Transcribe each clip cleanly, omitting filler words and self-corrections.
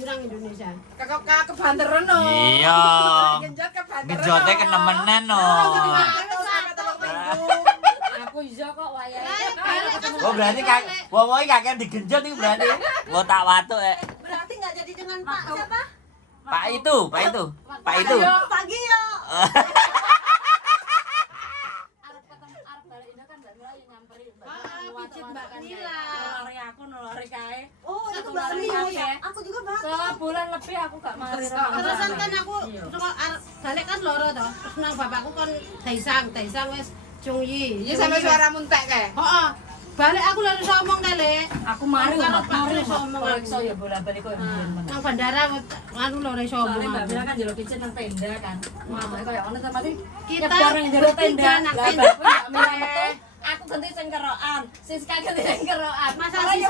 kurang Indonesia. Kakak kebanteran no. Iya. Genjot kebanteran. Genjote kenemenen no. Aku iso kok wayahe. Oh berarti wowoke kakek digenjot iki berarti. Wo tak watuk Berarti nggak jadi dengan Pak siapa? Pak itu. Pagi yo. Arep balik ini kan Mbak Mila yang nyamperin. Pijit Mbak Mila. Lari aku lari kae. Oh, itu Mbak Mila ya. Aku juga batuk. Sebulan lebih aku gak mari. Terusan kan aku balik kan loro toh. Terus nang bapakku kon Daisang wis Jungyi. Iya sampe suara muntek kae. Heeh. Balik aku lari ngomong kali. Aku mari Karo kok Pak mari iso ngomong kok aku. iso ya bola-balik kok mbiyen. Nang bandara anu lari ngomong. Soalnya Mbak Mila kan jero kitchen nang tenda kan. Mamane koyo ngono tapi Kita nyebar nang jero tenda. bertiga nang Lah tenda. Mbak Mila metu, aku ganti sing kerokan. Siska ganti sing kerokan. Masa Soalnya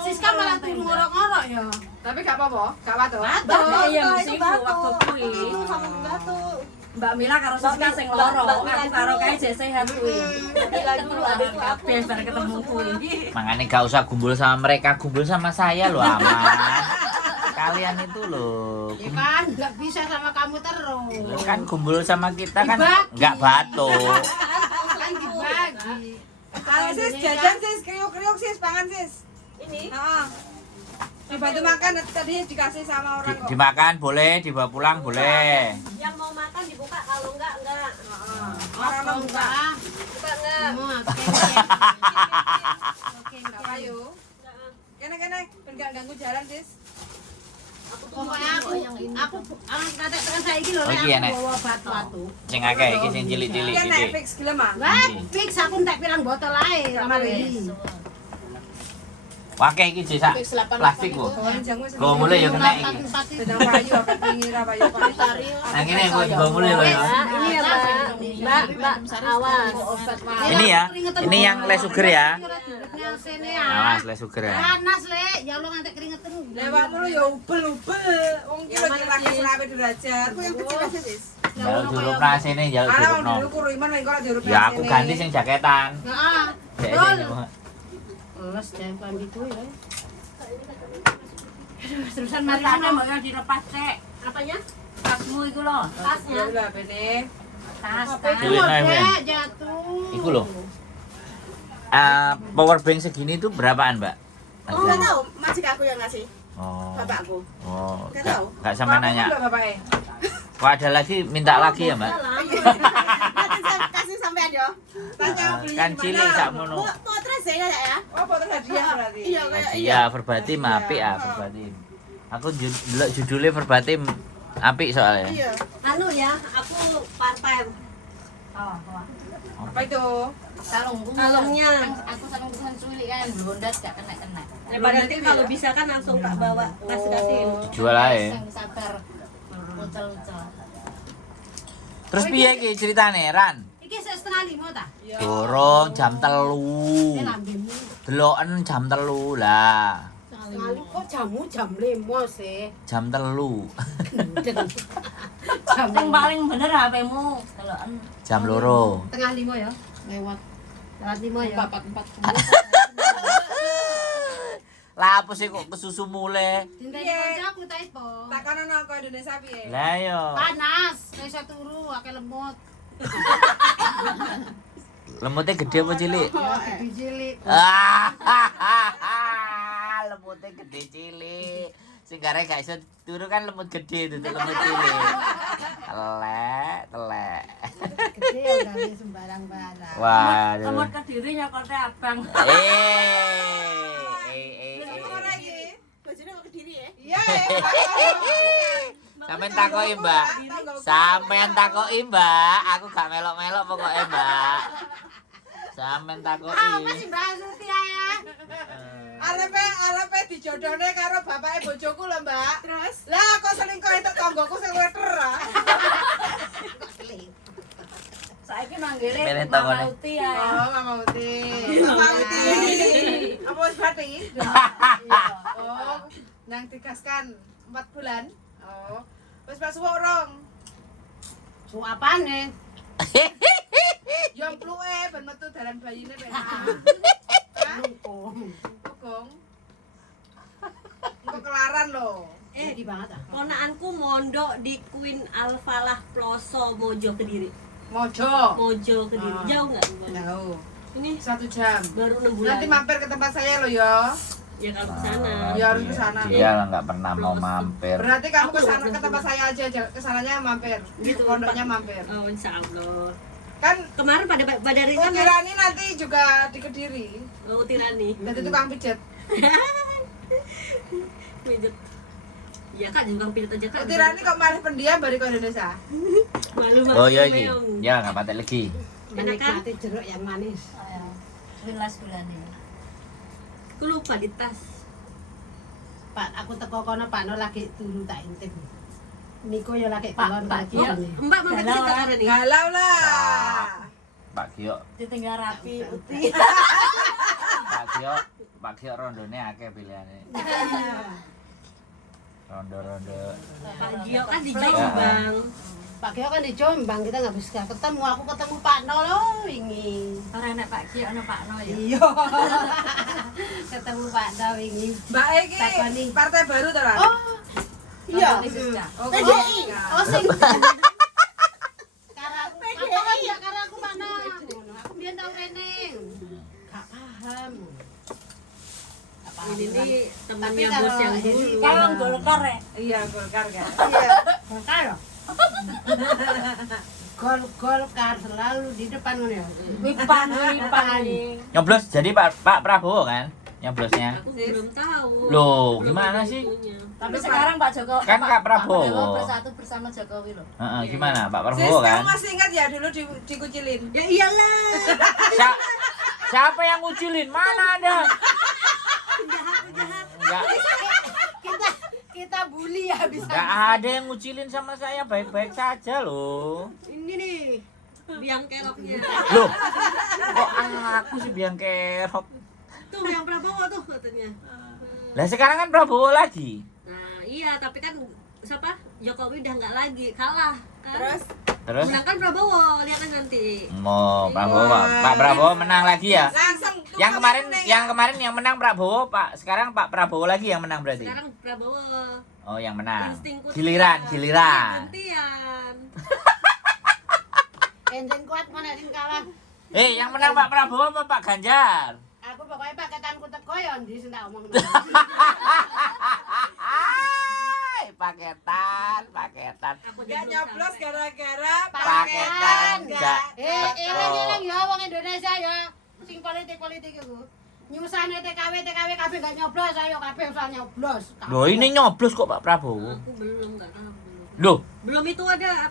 Siska malah turu ngorok-ngorok ya. Tapi gak apa-apa, gak watuk. Mbak iya mesti itu batuk. waktu kuwi. Itu sama batuk. Mbak Mila karo Siska sing loro, Mbak Mila aku karo dulu. kae jek sehat kuwi. Dulu Kabeh bar ketemu kuwi. Makanya gak usah gumbul sama mereka, gumbul sama saya loh aman. Kalian itu loh. Ya kan nggak bisa sama kamu terus. Kan gumbul sama kita kan Dibagi. nggak batuk. Kan dibagi. Ayo sis, jajan sis, kriuk-kriuk sis, pangan sis. Ini. Heeh. Dibantu makan tadi dikasih sama orang kok. Dimakan boleh, dibawa pulang boleh. Yang mau makan dibuka, kalau enggak. Orang Oh, buka. enggak. Buka enggak? Oke. Gak payu. Kene-kene, ben gak ganggu jalan sis. Pokoknya aku kata tekan saiki lho Oh, lek iki enek. aku bawa batu-batu. Sing akeh iki sing cilik-cilik Iki nek iki. fix gelem ah. Lah, fix aku entek pirang botol ae Sama sama wis. iki. Wake iki jek sak plastik kok. Goncang wis. Go mulai ya kena iki. Sedang payu apa tinggi ra payu kok. Nang kene buat go mulai lho ya. Ini ya Mbak, awas. Ini ya. Ini yang less sugar ya. Sini ya. Awas less sugar ya. Panas le, ya Allah ngantek keringetan. Lewatmu lu ya ubel-ubel. Wong ki lagi lagi selawe derajat. Ku yang kecil aja sis. Jaluk jurup nasine, jaluk Ana jurup wong no. dulu kuruiman wong kok dirup. Ya aku ganti sing jaketan. Heeh. Dek Betul. sing. Les jangan gitu ya. Terusan mari Ada ana mbak dilepas cek. Apanya? Tasmu iku lho. Tasnya. Ya lah bene. Tas. Cilik nae, Ben. jatuh. Iku lho. Power bank segini tuh berapaan, Mbak? Oh, enggak tahu. Masih aku yang ngasih. Oh. Bapakku. Oh, Nggak tahu. nggak sampai nanya. Bapake. Kok ada lagi minta lagi ya, Mbak? Nanti saya kasih sampean yo. Tanya Ah, beli kan di cilik mana? sakmono. Potret saya ya. Oh, botol hadiah berarti. Iya, kayak Iya, verbatim apik ah, verbatim. Aku delok judulnya verbatim apik soalnya. Iya. Anu ya, aku part time. Oh, Apa itu? kalungku. Kalungnya. Aku sarung kusan suwi kan, blondat gak kena-kena. Nanti kalau bisa kan langsung tak bawa kasih. Jual aja. Yang sabar. Ucel-ucel. Terus piye iki ceritane, Ran? Iki 4:30 ta? Dorong jam 3. Lambemu. Deloken jam 3 lah. Sekali kok jamu jam 5 sih. Jam 3. Jam Sing paling bener HP-mu. Deloken. Jam 2. tengah 5 ya. Lewat 5 ya. 4:40. Lah apa sih kok kesusu mule? Dinten Piye? kancaku ta ipo. Takonono kok Indonesia piye? Lah yo. Panas, ora iso turu, akeh lemut. Lemutnya gede apa cilik? Ya gede cilik. Lemutnya gede cilik. Sing gare gak iso turu kan lemut gede itu lemut cilik. Telek. Gede ya ora sembarang barang. Waduh. Lemot Kediri nyokote abang. Ora iki. Bojone kok Kediri ya? Iya. Sampeyan takoki, Mbak. Sampeyan takoki, Mbak. Aku gak melok-melok pokoke, Mbak. Sampeyan takoki. Apa sih Mbak Suti ya? Arepe dijodohne karo bapake bojoku lho, Mbak. Terus? Lah kok selingkuh entuk tanggoku sing weter ah. Saiki manggile Milih Mama tongone. Uti ya. Oh, Mama Uti. Mama Uti. Apa wis mati? Oh, nang dikaskan 4 bulan. Oh. Wis pas urung. Su apane? Yo empluke ben metu dalan bayine penak. Lungkung. Kugong. Engko kelaran lho. Tinggi banget ah. Ponakanku mondok di Queen Al-Falah Ploso Mojo Kediri. Mojo. Mojo Kediri. Jauh enggak? Jauh. Ini 1 jam. baru 6 bulan. Nanti mampir ke tempat saya loh ya. Ya kalau ke sana. Ya, harus ke sana. Dia nggak pernah mau mampir. Berarti kamu Aku ke sana belum ke tempat saya aja, ke sananya mampir. Gitu, Pondoknya mampir. Oh, insya Allah. Kan Kemarin pada ringan ya. Tirani nanti juga di Kediri. Oh, Tirani. Jadi tukang pijet. Pijet. Ya kak, juga pijet aja kak. Tirani kok malah pendiam balik ke Indonesia. Malu-malu. Oh iya iki. meong. Ya nggak patek lagi. Menikmati jeruk yang manis. 11 bulan ya. Aku lupa di tas. Pak, aku teko kono Pak No lagi turu tak intip. Niko ya lagi Pak, kelon Pak, lagi. iya. ini. Mbak mau Galau, cerita ah. hari nih. Galau lah. Pak Gio, Ditinggal rapi putih. Pak Gio rondone akeh pilihane. Rondo-rondo. Pak Gio kan di Ya. Jombang. Pak Gio kan di Jombang, kita nggak bisa ketemu. Aku ketemu Pak No loh ini. Orang enak Pak Gio, ono Pak No ya. Iya. Ketemu Pak No ini. Mbak Egi, Takoni. partai baru tuh lah. Oh, iya. Oh, PDI. Oh, sing. Karena aku, apa ya karena aku Pak No. Aku biar tahu rene. Gak paham. Gak paham. Ini nih temannya Tapi bos yang kalau dulu. ini- Kan Golkar ya. Iya, Golkar kan. Iya. Golkar loh. Golkar selalu di depan ya. Wipan nih. Nyoblos jadi Pak Prabowo kan? Nyoblosnya. Aku belum tahu. Loh, Belum gimana ada sih? itunya. Tapi sekarang Pak Jokowi Kan Kak Prabowo. bersatu bersama Jokowi loh. Heeh, gimana Pak Sis, Prabowo kan? kamu masih ingat ya dulu dikucilin? Ya iyalah. Siapa yang ngucilin? Mana ada? Enggak, Kita bully ya bisa. enggak ada yang ngucilin sama saya, baik-baik saja loh. Ini nih biang keroknya. Loh, kok aku sih biang kerok? Tuh yang Prabowo tuh katanya. Lah sekarang kan Prabowo lagi. Nah iya tapi kan siapa Jokowi udah nggak lagi kalah kan. Terus? Menang kan Prabowo lihat kan nanti. Mau Prabowo, Pak Prabowo menang lagi ya? Langsung. Yang kemarin yang menang Prabowo, Pak. Sekarang Pak Prabowo lagi yang menang berarti. Sekarang Prabowo. Oh, yang menang. Instingku Giliran. gantian. Enjing kuat mana sing kalah. Yang menang Pak Prabowo apa Pak Ganjar? Aku pokoknya paketanku teko ya ndi sing tak omong. Paketan. Aku Gak belum nyoblos sampai. gara-gara Paketan. Enggak. Eling-eling ya wong Indonesia ya sing politik-politik iku. Nyusane TKW kabeh gak nyoblos, ayo kabeh usah nyoblos. Loh, ini nyoblos kok Pak Prabowo. Aku belum nggak tahu belum. Loh, Belum itu ada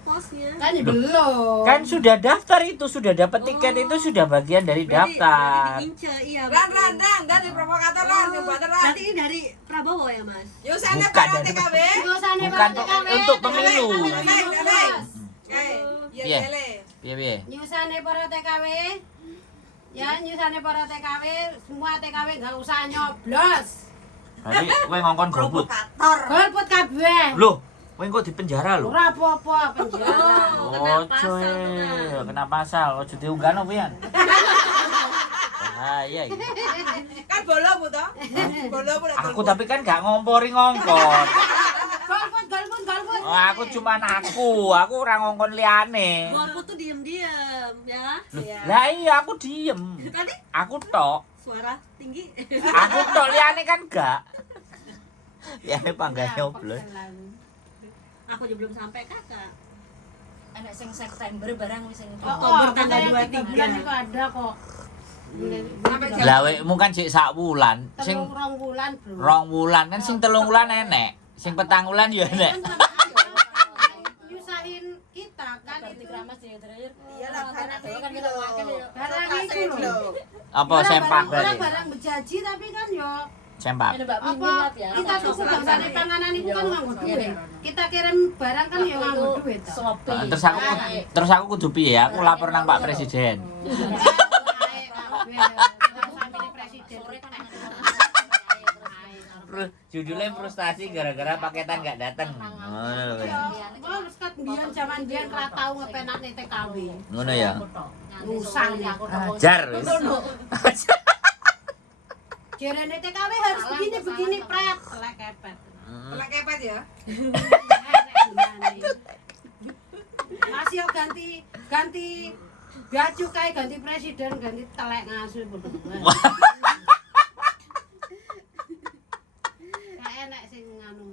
posnya. Kan belum. kan sudah daftar itu, sudah dapat tiket itu sudah bagian dari Berarti daftar. diince, iya. Ran, betul. dari provokator Ran, nyobater Ran. Berarti ini dari Prabowo ya mas? Yusane Bukan para dari- TKW. Nyusane Bukan TKW, untuk TKW, pemilu. kabeh Damai, gak damai. nyoblos. Iya, Iya. tele. Piye? Nyusane para TKW. Ya nyusane para TKW, semua TKW gak usah nyoblos. Berarti kowe ngongkon golput. Golput kabeh. Loh, kowe kok di penjara loh? Ora apa-apa penjara. Oh, kena Ojo, pasal tuh, kan. kena pasal. Ojo diunggahno pian. Bahaya iki. Kan bolo bu toh? Bolo bu. Aku tapi kan gak ngompori ngongkon. Golput. Oh, aku cuman aku ora ngongkon liyane. Golput tuh diem-diem ya. Lah iya aku diem. Tadi Aku tok. suara tinggi. Aku tok liyane kan gak. Liyane panggah nyoblos. Aku juga belum sampai kakak. Anak sing September barang wis sing Oktober tanggal 23. bulan itu ada kok. Lah wekmu kan sik sak wulan, sing Rong bulan, Bro. rong wulan kan sing 3 wulan enek. Sing 4 wulan ya enek. Nyusahin kita kan berarti itu. keramas ya terakhir. Iyalah, Anak barang dewe kan iki kita lho. makan ya. Barang itu loh. Apa Orang sempak barang- berarti? orang barang berjanji tapi kan yo Sempak. Ini Mbak Mimin apa lihat ya. kita tuku bangsane panganan itu kan nganggo duit. Kita kirim barang kan ya nganggo duit. toh. Sopi. Terus aku kudu piye ya? Aku lapor nang Pak Presiden. Judulnya frustasi gara-gara paketan gak dateng. Ngono lho. Terus kan biyen zaman biyen ra tau ngepenakne TKW. Ngono ya. Usang ya. Ajar wis. Jarene TKW harus begini pret, telek kepet. mepet ya. Masih yo ganti bea cukai, ganti presiden, ganti telek ngasu berdua. Gak enak sing nganu.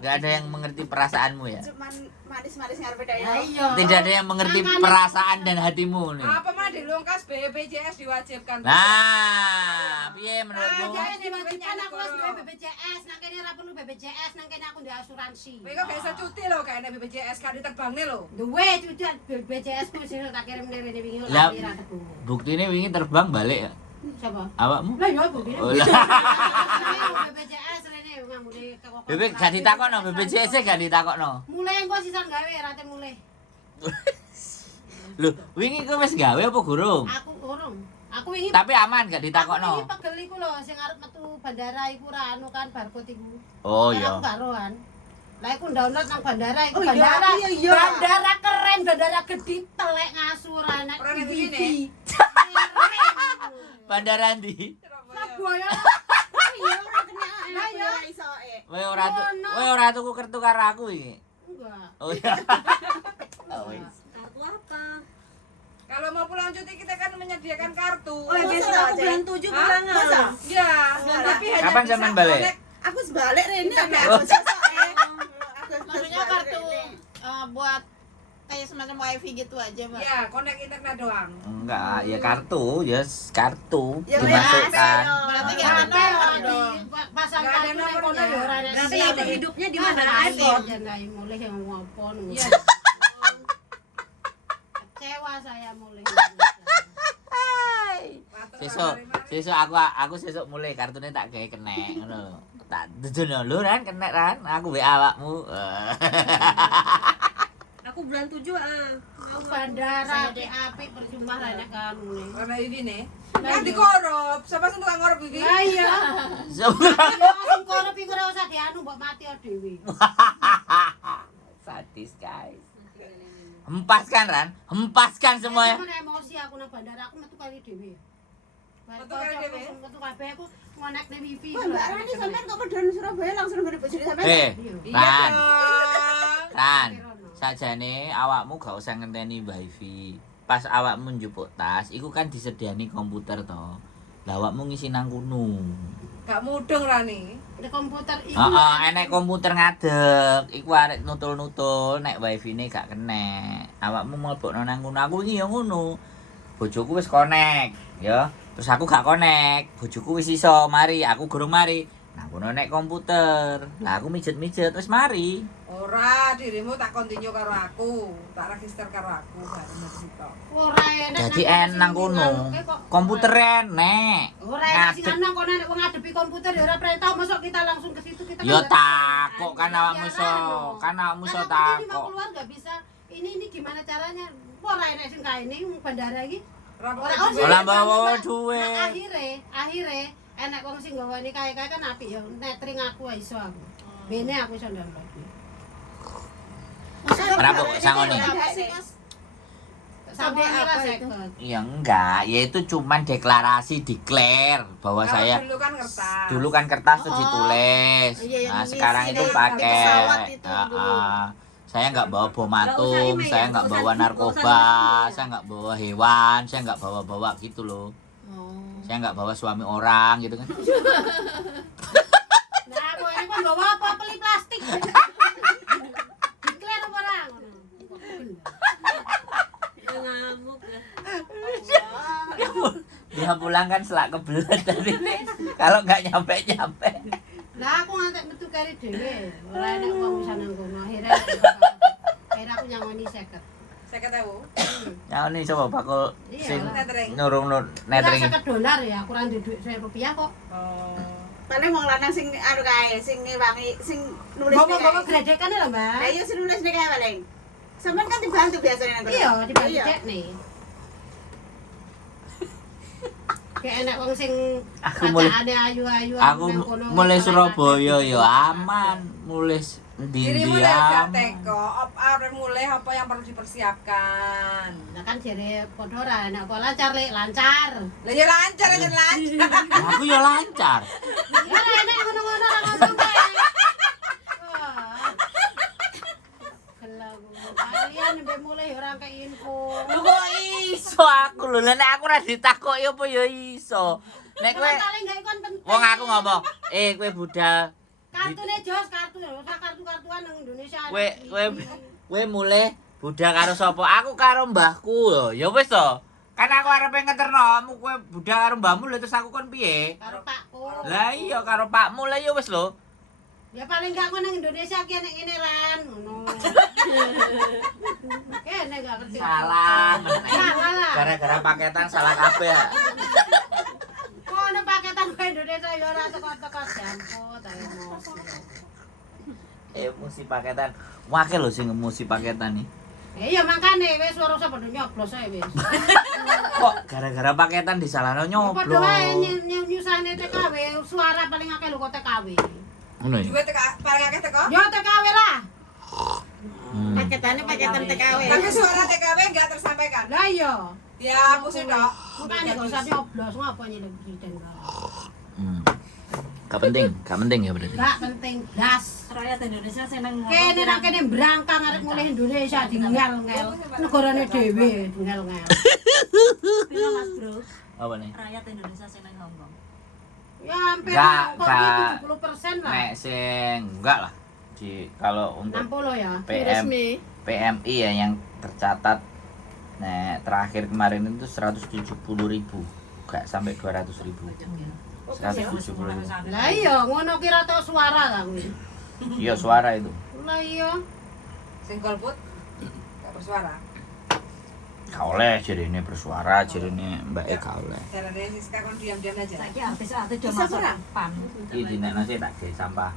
Gak ada yang mengerti perasaanmu ya? Cuman manis-manis ngarepe dhewe. Ya iya. Tidak ada yang mengerti perasaan dan hatimu nih. Apa mah dilungkas BPJS diwajibkan. Nah, piye Nah, menurutmu? jadi diwajibkan aku harus duwe BPJS, nang kene ora perlu BPJS, nang kene aku duwe asuransi. Kowe kok gak iso cuti lho kayak BPJS kan diterbangnya lho. Duwe cucian BPJS ku sing tak kirim rene wingi Lah, ora ketemu. buktine wingi terbang balik ya? Siapa? Awakmu? Lah yo bukti. Oh, lah. BPJS rene ngambune kok. Bebek gak ditakokno, BPJS gak ditakokno. Mulai engko sisan gawe rate mulai. Lho, wingi kowe wis gawe apa gurung? Aku urung. Aku wingi Tapi aman gak Aku ditakokno. wingi pegel iku lho sing arep metu bandara iku ora anu kan barcode iku. Oh Kan iya. aku baroan. Lah iku download nang bandara iku Oh, iya, bandara. iya, iya. Bandara keren, bandara gede telek ngasuh ora enak Ora enak TV. TV. Bandara ndi? Surabaya. Iya ora kena. Lah ya. Kowe ora tuku kartu karo aku iki. Enggak. Oh iya. Oh, wis. Kartu apa? Kalau mau pulang cuti kita kan menyediakan kartu. Oh, ya biasa aku bulan 7 pulangan. Iya, tapi hanya Kapan bisa zaman balik? connect Aku sebalik Rene internet. aku sosok Maksudnya kartu buat kayak semacam wifi gitu aja, Mbak. Iya, connect internet doang. Enggak, ya kartu, kartu Ya, dimasukkan. Berarti Kayak kayak apa apa di dong? pasang Nggak ada kartu nang kono nomornya. ya ora enak. Berarti siap. hidupnya di mana? Ada iPhone. jangan mulai yang ngopo nunggu. Iya. Kecewa saya mulai. Sesuk aku sesuk mulai kartune tak gawe kenek ngono. Tak dudono lho Ran kenek Ran, aku WA awakmu. Aku bulan 7 Bandara api percuma ra enak kan mulai. Karena ini nih. Nanti korup, siapa sih tukang korup ini? Lah iya. Sebelah Ya sing korup iku ora usah dianu mbok mati dhewe. sadis guys. Hempaskan Ran, hempaskan semuanya. Aku emosi aku nang bandara aku metu kali dhewe. Metu kali dhewe? Metu kabeh aku ngonek ning wifi. Wah, Mbak Rani sampean kok medhon Surabaya langsung ngene bojone sampean. Iya Ran, dong. Ran. Sajane awakmu gak usah ngenteni wifi. Pas awakmu njupuk tas, iku kan disediani komputer to. Lah awakmu ngisi nang kono. Gak mudeng Rani. Di komputer iku. Heeh, enek komputer ngadeg, iku arek nutul-nutul, nek wifi-ne gak kenek. Awakmu mlebokno nang kono, aku iki ya ngono. Bojoku wis connect, ya. Terus aku gak connect, bojoku wis iso mari, aku gurung mari. Nang kono nek komputer. Lah aku mijet-mijet wis mari. Ora, dirimu tak continue karo aku, tak register karo aku bareng situ. Ora enak. Jadi nang kono. Komputer enek. Ora enak sing Ngadeg. nang kono nek wong ngadepi komputer ya ora perintah mosok kita langsung ke situ kita. Ya nggak takok bisa. kan awakmu iso, Siaran, kan awakmu iso Kan aku jadi mau takok. keluar nggak bisa. Ini gimana caranya? Ora enak sing kae ini bandara iki. Ora Ora pakai sih, Ora duit. bawa Nah, duit. akhire enek wong sing gawani kae-kae kan apik ya. Netring aku wae iso aku. Bene aku iso download. Berapa kok sangone? Sampai apa apa itu? Ya enggak, ya itu cuman deklarasi declare bahwa Kalau saya dulu kan kertas. dulu kan kertas tuh Oh. ditulis. Iya, yang Nah, ngisi sekarang deh, itu di pakai. pesawat itu Ah, dulu. ah. Saya nggak bawa bom Nggak usah atom, email, saya nggak nggak bawa usah narkoba, email. saya nggak bawa hewan, saya nggak bawa-bawa gitu loh. Saya nggak bawa suami orang gitu kan. Nah, aku ini kan bawa apa? Beli plastik. Declare apa orang? ngamuk ya. Dia pulang kan selak kebelet tadi. Kalau nggak nyampe. Lah aku ngantek metu kari dhewe. Ora enak wong bisa nang kono. Akhirnya aku nyangoni 50. 50.000. Nah ini coba bakul Iya, sing lah. Netering. nurung netering. $50 ya, aku ora duwe duit $1 kok. Oh. Paling wong lanang sing anu kae, sing ngewangi, sing nulis Bawa-bawa gredekan lho, Mbak. Lah iya sing nulis kae paling. Sampeyan kan dibantu biasanya nang kono. Iya, dibantu Iya. cek nih. Kayak enak wong sing Aku mulai- bacane ayu-ayu Aku nang kono, mulai ngelak-ngelak. Surabaya ya aman, mulai Dirimu ndi udah aman. teko, apa mulai apa yang perlu dipersiapkan. Nah kan jare padha ora enak kok lancar lek lancar. Lah ya lancar aja lancar. Lah, aku ya lancar. Ya ora enak ngono-ngono ora ngomong kae. lho. Lah nek aku ora ditakoki apa ya iso. Nek kowe paling gak ikon penting. wong aku ngomong, kowe budal Kartune jos kartu lho, sak kartu-kartuan nang Indonesia. kowe mulai budal karo sapa? Aku karo mbahku lho. Ya wis to. Kan aku arepe ngeterno, kowe budal karo mbahmu lho terus aku kon piye? Karo pakku. Lah iya karo pakmu lah ya wis lho. Ya paling gak nang Indonesia ki nek ngene lan ngono. Kene gak ngerti. Salah. Salah lah. Gara-gara paketan salah kabeh ya. Kono paketan ke Indonesia ya ora teko-teko jamput ae emosi. Musi paketan. Wake lho sing musi paketan nih. Iya makane wis ora usah padha nyoblos ae wis. Kok gara-gara paketan disalahno Padha nyoblos. wae nyusane TKW, suara paling akeh lho kok TKW. Ngono ya. Juga paling akeh teko. Ya TKW lah. Paketannya paketan TKW. Tapi suara TKW enggak tersampaikan. Lah iya. Ya, aku sih dok. Makane kok usah nyoblos ngapa nyelek presiden. Gak penting ya berarti. Gak penting blas. Rakyat Indonesia seneng Kene ra kene brangkang arep mulih Indonesia dingel-ngel. Negarane dhewe dingel-ngel. Piro Mas Bro? Apa nih? Rakyat Indonesia seneng Hongkong. Ya hampir Gak, kok gak. 70% lah. Nek sing enggak lah. Kalau untuk 60 ya. PMI ya yang tercatat terakhir kemarin itu 170.000. Gak sampai 200.000. 170.000. Lah iya ngono kira tau suara lah kuwi. Iya suara itu. Lah iya. Sing golput enggak bersuara. Gak oleh jadi ini bersuara, jadi ini Mbak gak oleh. Caranya Siska kon diam-diam aja. Saiki artis-artis do Bisa masuk perang? pan. Iki dinekno sih tak gawe sampah.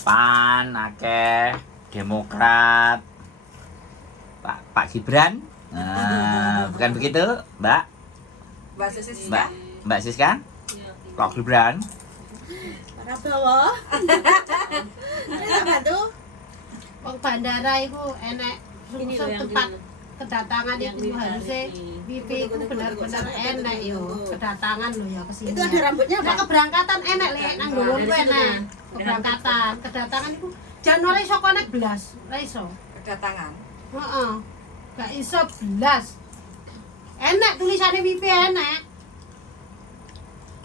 PAN akeh, Demokrat. Pak Gibran. Nah, bukan begitu, Mbak? Mbak Susi Siska. Mbak Siska? Pak Gibran. Prabowo. Apa tuh? Wong bandara iku enek Ini loh yang tempat di- kedatangan yang itu harusnya di- VIP itu benar-benar enek yo kedatangan lo ya kesini. Itu ada rambutnya Nah, apa? keberangkatan enek lek nang Nah, nggon di ku situ enek. kan. Keberangkatan, kedatangan itu Januari iso konek blas, ra iso. Kedatangan. Heeh. Gak iso blas. Enek tulisannya VIP enek,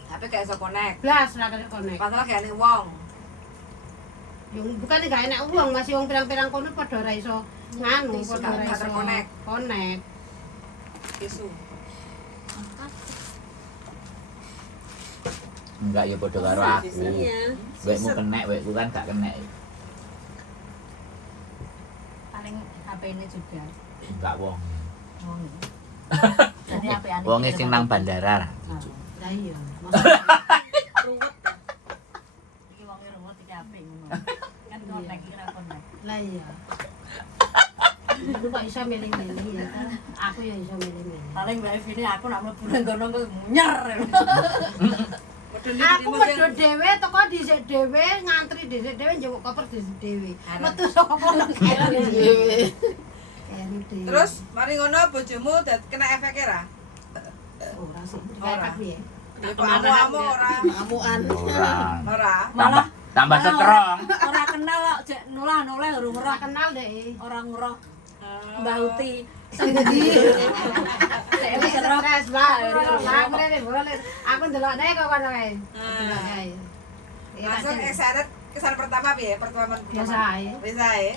Tapi gak iso connect. blas ra kena konek. Masalah gak enek wong. Yang bukan gak enek uang, masih wong pirang-pirang kono padha ra iso nganu, Tisu, padha ra gak iso terkonek. konek. Isu. Enggak ya padha karo aku. Wekmu kena, wekku kan gak kena. Paling HP ini juga. Enggak wong. Wong. Jadi HP ane. Wonge sing nang bandara lah. Lah iya. Iki wonge ruwet iki HP ngono. Kan konek iki ra konek. Lah iya. Aku kok iso milih-milih ya kan. Aku ya iso milih-milih. Paling Mbak Evi ini aku nak mlebu nang kono kok munyer. Aku medhot dhewe teko dhisik dhewe ngantri dhisik dhewe njupuk koper dhisik dhewe. Metu saka kono keri dhewe. Keri dhewe. Terus mari ngono bojomu kena efek ra? ora sih. Ora. Kayak piye? Amu-amu ora. Amuan. Ora. Malah Tambah setrong. ora kenal kok cek nulah-nulah urung Ora ora kenal deh. orang ngeroh Mbah Uti. Wis stres lah. Lah mrene boleh. Aku ndelok nae kok kono kae. Ndelok kae. Ya, Langsung tak- excited kesan pertama piye? Pertemuan biasa ae. Biasa ya.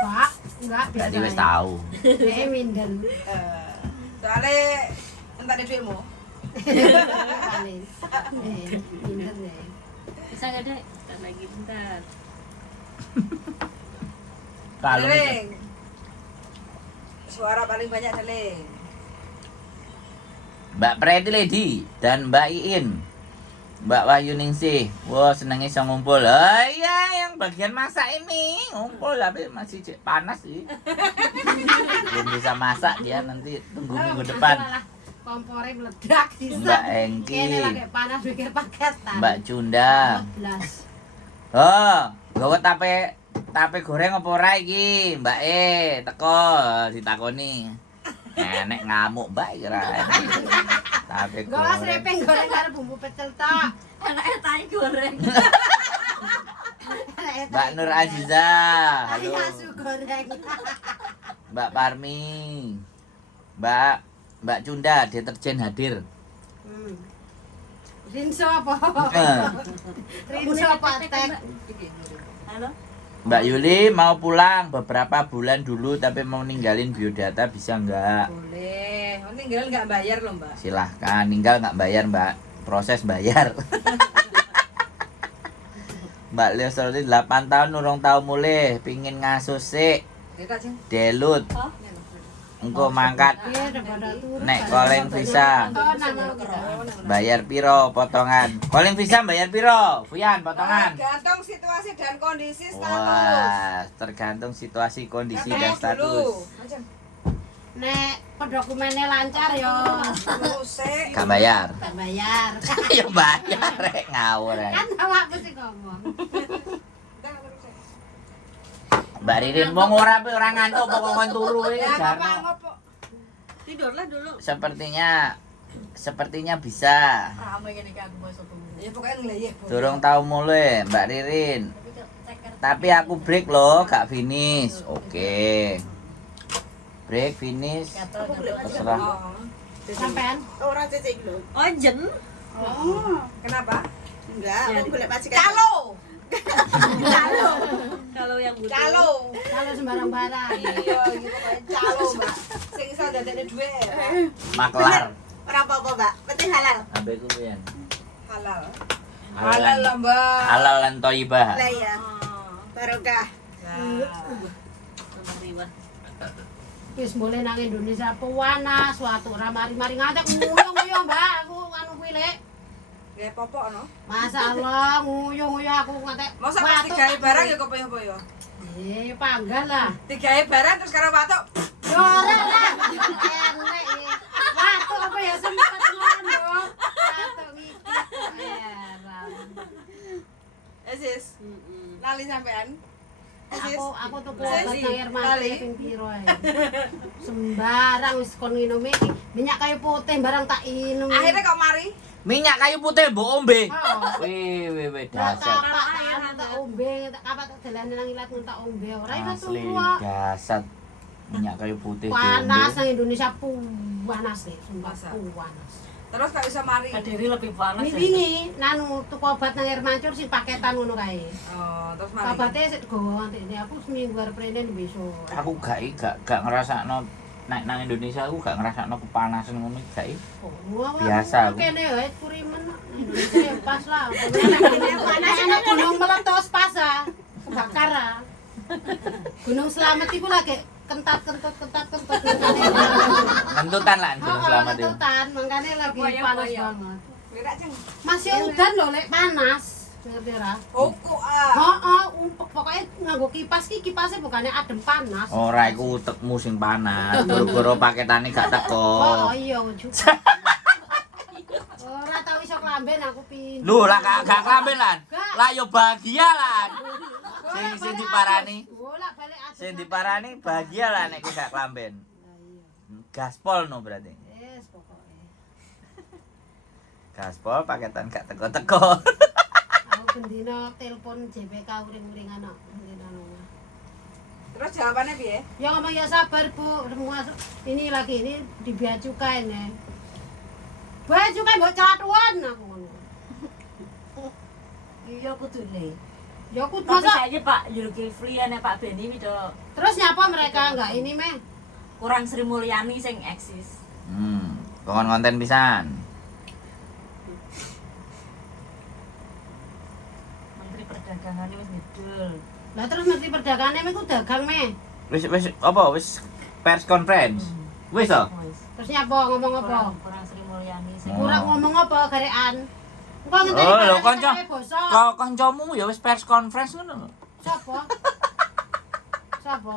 Pak, enggak biasa. Berarti wis ae. tahu. Minden. Soalnya entar di filmmu. Paling. Minden deh. Bisa enggak, Dek? Bentar lagi bentar. Kalau Deling. Suara paling banyak Deling. Mbak Pretty Lady dan Mbak Iin. Mbak Wahyu Ningsih. Wah, seneng iso ngumpul. Oh iya, yang bagian masak ini ngumpul tapi masih panas sih. Belum bisa masak dia nanti tunggu minggu depan. Masalah kompore meledak bisa. Mbak Engki. Kene lagi panas pikir paketan. Mbak Cunda. 14. Oh, gawe tape goreng apa ora iki? Mbak teko ditakoni. Enek ngamuk Mbak kira. Tape Gawa goreng. serepeng goreng karo bumbu pecel tok. Enake tai goreng. Mbak Nur Aziza. Halo. Asu goreng. Mbak Parmi. Mbak Cunda deterjen hadir. Rinso apa? Rinso apa tek? Halo. Mbak Yuli mau pulang beberapa bulan dulu tapi mau ninggalin biodata bisa nggak? Boleh. Oh, tinggal nggak bayar loh, Mbak. Silahkan, ninggal nggak bayar Mbak. Proses bayar. Mbak Leo Soldi 8 tahun urung tau mulih, pingin ngasuh sik. Kita Cing. Delut. Engko mangkat Iya, daripada turun. nek calling visa. Oh, nama kita. Bayar piro potongan? Calling visa bayar piro? Fuyan potongan. Tergantung situasi dan kondisi status. Wah, tergantung situasi, kondisi dan status. Nek dokumennya lancar yo. Sik. Gak bayar. Tak bayar. Ya bayar rek ngawur rek. Kan awakmu sih ngomong. Mbak Ririn wong ora pe ora ngantuk pokok kon turu iki Ya, jarno. ngopo. Tidurlah dulu. Sepertinya bisa. Ramai gini kan aku masuk tunggu. Ya pokoknya ngelih. Durung tau mulai Mbak Ririn. Tapi aku break loh, gak finish. Oke. Break finish. Terserah. Sampean Orang cecek lho. Oh, jen. Oh, Kenapa? enggak, aku boleh majikan. Calo. Kalau yang butuh. Calo. kalau sembarang barang. Iya, gitu pokoknya calo, Mbak. Sing iso dadekne dhuwit. Maklar. Ora apa-apa, Mbak. Penting halal. Ambek ku pian? Halal. Halal. Halal lah, Mbak. Halal lan thayyibah. Lah ya, barokah. Nomor riwet. Wis boleh nang Indonesia panas, suatu ora mari-mari ngatek nguyuh-nguyuh Mbak, aku anu kuwi lek. Ya popok no. Masalah nguyuh-nguyuh aku ngatek. Masa pas digawe barang ya kepoyo-poyo. Panggal lah. Digawe barang terus karo watuk. Yo ora lah. Enek iki. Watuk apa ya sempet ngono. Watuk iki. Heran. Esis. Lali sampean. Aku tuku Saya obat sih, nang air mati kali. ping piro ae. Sembarang wis kon minum iki, minyak kayu putih barang tak inum. Akhirnya kok mari. Minyak kayu putih mbok ombe. Oh. Wih Tak dasar. kapak tak ombe, tak kapak tak dalane nang ilat tak ombe. Ora iso Asli turu. kok. dasar. Minyak kayu putih Panas diombe. nang Indonesia panas deh, sumpah Masa? panas. Terus gak bisa mari. Kadiri lebih panas. Ini wingi nanu tuku obat nang air mancur sing paketan ngono kae. Oh, terus mari. Obatnya sik gowo antene aku seminggu arep rene besok. Aku gak ngerasakno nek nang Indonesia aku gak ngerasakno kepanasan ngono gak. Biasa aku. Kene wae kurimen Indonesia ya pas lah. Panas gunung meletus pas ah. Kebakar ah. Gunung Slamet iku lagi kentat-kentut. Kentutan lah gunung selamat itu. Kentutan, makanya lagi panas banget. Mira Ceng. Masih udan loh lek panas. Ngerti ora? Koko ah. Heeh, pokoknya nganggo kipas ki kipasnya bukannya adem panas. Ora iku utekmu sing panas. Gara-gara paketane gak teko. Oh iya juga. Ora tau iso klamben aku pin. Lho lah gak klamben lan. Gak. Lah yo bahagia lan. Sing diparani. Bolak balik adem. Sing diparani bahagia lah nek gak klamben. Gaspol no berarti. Yes, pokoknya. Gaspol paketan gak teko-teko. Aku bendina telepon JPK uring-uringan kok. Terus jawabannya piye? Ya ngomong ya sabar Bu, ini lagi ini di bea cukai nih. Bea cukai mbok catuan aku ngono. Iya kudune. Ya aku Tapi masa saiki Pak Zulkifli nek Pak Beni itu terus nyapa mereka enggak ini meh? kurang Sri Mulyani sing eksis. Kongon konten pisan. Menteri Perdagangan wis ngidul. Lah terus Menteri Perdagangan meh ku dagang meh. Wis apa wis pers conference. Wis to? Wis. Terus nyapa ngomong apa? Kurang Sri Mulyani sing Kurang ngomong apa garekan? Engko ngenteni Oh, lho, barang kanca. sampe bosok. Kok kancamu ya wis pers conference ngono. Sopo? Sopo?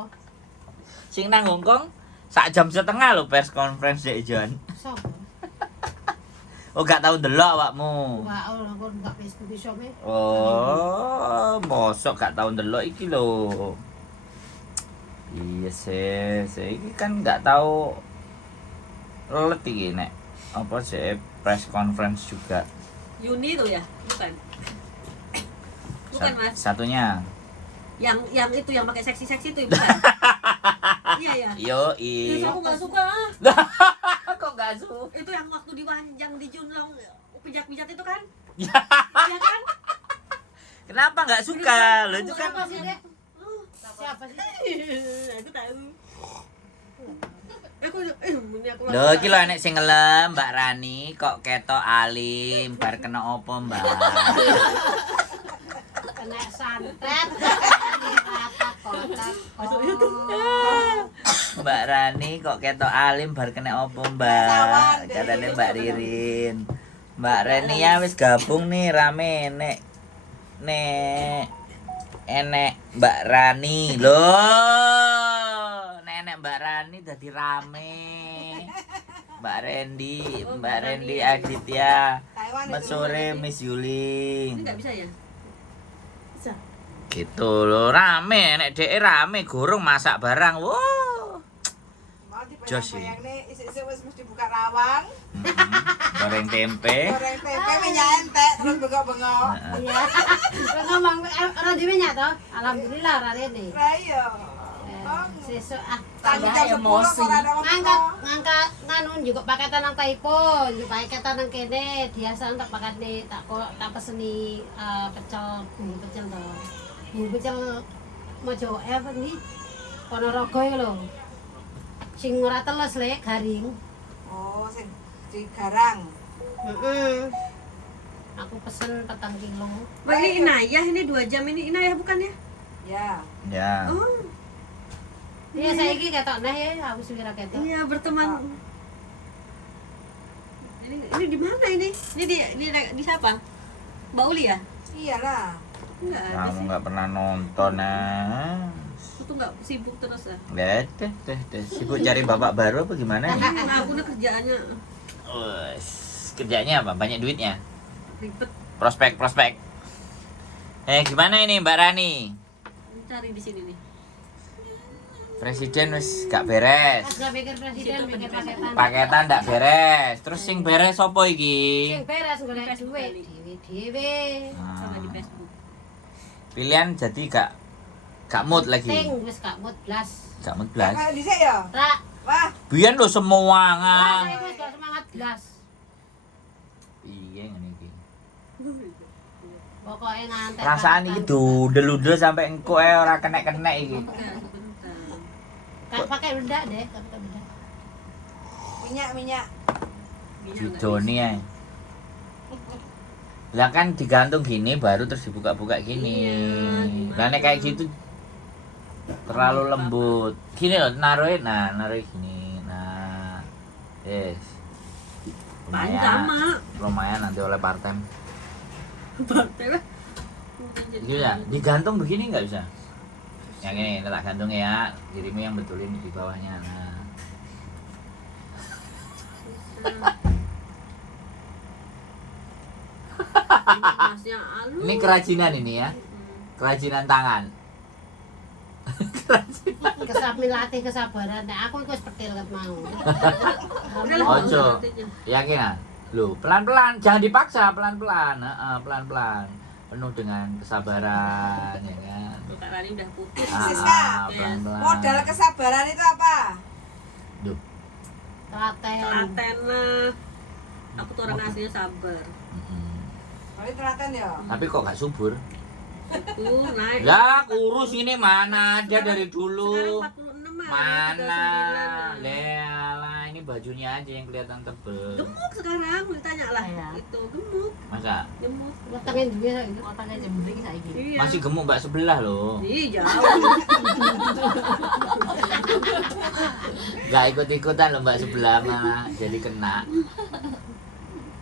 Sing nang Hongkong sak jam setengah lho pers conference Dek Jon. Sopo? Oh gak tau ndelok awakmu. Wah, ora kok enggak Facebook iso meh. Oh, mosok gak tau ndelok iki lho. Iya sih, iki kan gak tau lelet iki nek apa sih press conference juga. Yuni tuh ya? Bukan. Bukan Mas. Satunya Yang itu yang pakai seksi-seksi itu bukan. Iya ya. Yoi. Aku nggak suka. Kok gak suka? Itu yang waktu di Wanjang di Junlong pijat-pijat itu kan? Ya. Iya kan? Kenapa nggak suka? Lo itu kan Siapa sih, Dek? Siapa sih? Aku tahu. Aku Loh, iki lho nek sing ngelem Mbak Rani kok ketok alim, bar kena opo, Mbak? Kena santet. Rata kotak. Mbak Rani kok ketok alim bar kena opo, Mbak? Katanya Mbak Ririn. Mbak Reni ya wis gabung nih rame nek enek Mbak Rani. Loh, nek Mbak Rani dadi rame. Mbak Rendi Aditya. Selamat sore Miss Yuli. Ini nggak bisa ya? Bisa. Gitu loh, rame nek dhek rame gorong masak barang. Wow. Mau Jos sih. dibayang-bayang nih, isi-isi wis mesti buka rawang, Goreng tempe. goreng tempe minyak entek terus bengok-bengok. Iya. Terus ngomong ora diminyak to? Alhamdulillah ora rene. Lah iya. Sesuk Tanggung jawab 10 kok ora ada ngangkat ngomong. nganu juga paketan nang Taipo, juga paketan nang kene, biasa tak paket tak peseni pecel, bumbu pecel to. Bumbu pecel mojo apa nih? Ponorogo ya lho. Sing ora teles le, garing. Oh, sing digarang. Aku pesen 4 kilo. Mbak, ini Inayah, ini 2 jam ini Inayah bukan ya? Ya. Ya. Oh, Iya saiki ketok nah ya, aku suwira ketok. iya berteman. Ini di mana ini? Ini di siapa? Mbak Uli ya? Iyalah. Enggak ada Kamu sih. nggak pernah nonton Aku tuh nggak sibuk terus ya. Deh. Sibuk cari bapak baru apa gimana? Nah, aku udah kerjaannya Wes, kerjanya apa? Banyak duitnya. ribet. Prospek. Gimana ini Mbak Rani? Cari di sini nih. Presiden wis gak beres. Pas gak pikir presiden mikir paketan. Paketan ndak beres. Terus sing beres sopo iki? Sing beres golek duit dhewe-dhewe. Sama di Ah, Facebook. pilihan jadi gak mood lagi. Sing wis gak mood blas. Gak mood blas. Kayak dhisik ya. Ra, Wah, Biyen lho semua saya ngan. wis gak semangat blas. Iya ngene iki. Pokoknya ngantek. Perasaan iki dudel-dudel sampai engko ora kenek-kenek iki. Enggak, sebentar. Kan pakai bedak deh, kan pakai bedak. minyak. Minyak nggak Jidoni ya. Lah kan digantung gini baru terus dibuka-buka gini. Iya, Lah nek kayak gitu terlalu lembut. Gini loh, naruhin gini. Nah. Yes. Panjang mak. Lumayan nanti oleh part time. Partai lah. Gitu ya, digantung begini nggak bisa. Yang ini letak gantung ya, dirimu yang betulin di bawahnya. Nah. Masnya alus. Ini kerajinan ini ya, kerajinan tangan. Kesapi latih kesabaran. Nek aku iku wis petil ket mau. Udah lah, Ojo. nggak usah artinya. Yakin ya? Loh, pelan-pelan, jangan dipaksa, pelan-pelan. Pelan-pelan. Penuh dengan kesabaran ya kan. Tuh, Kak Rani udah putih. Siska, Pelan-pelan. modal kesabaran itu apa? Duh. Telaten. Telaten lah. Aku tuh orang aslinya sabar. Mm-mm. Berarti telaten ya. Tapi kok gak subur? Tuh naik. Ya, kurus ini mana ada dari dulu. Sekarang 46 mah. Mana? 39. Lelah, ini bajunya aja yang kelihatan tebel. Gemuk sekarang, ditanya lah. Iya. Itu gemuk, Masa? gemuk. Wetenge duwe saiki. Otaknya jembring saiki. Iya. Masih gemuk mbak sebelah loh. Ih, jauh. Gak ikut-ikutan loh mbak sebelah mah. Jadi kena.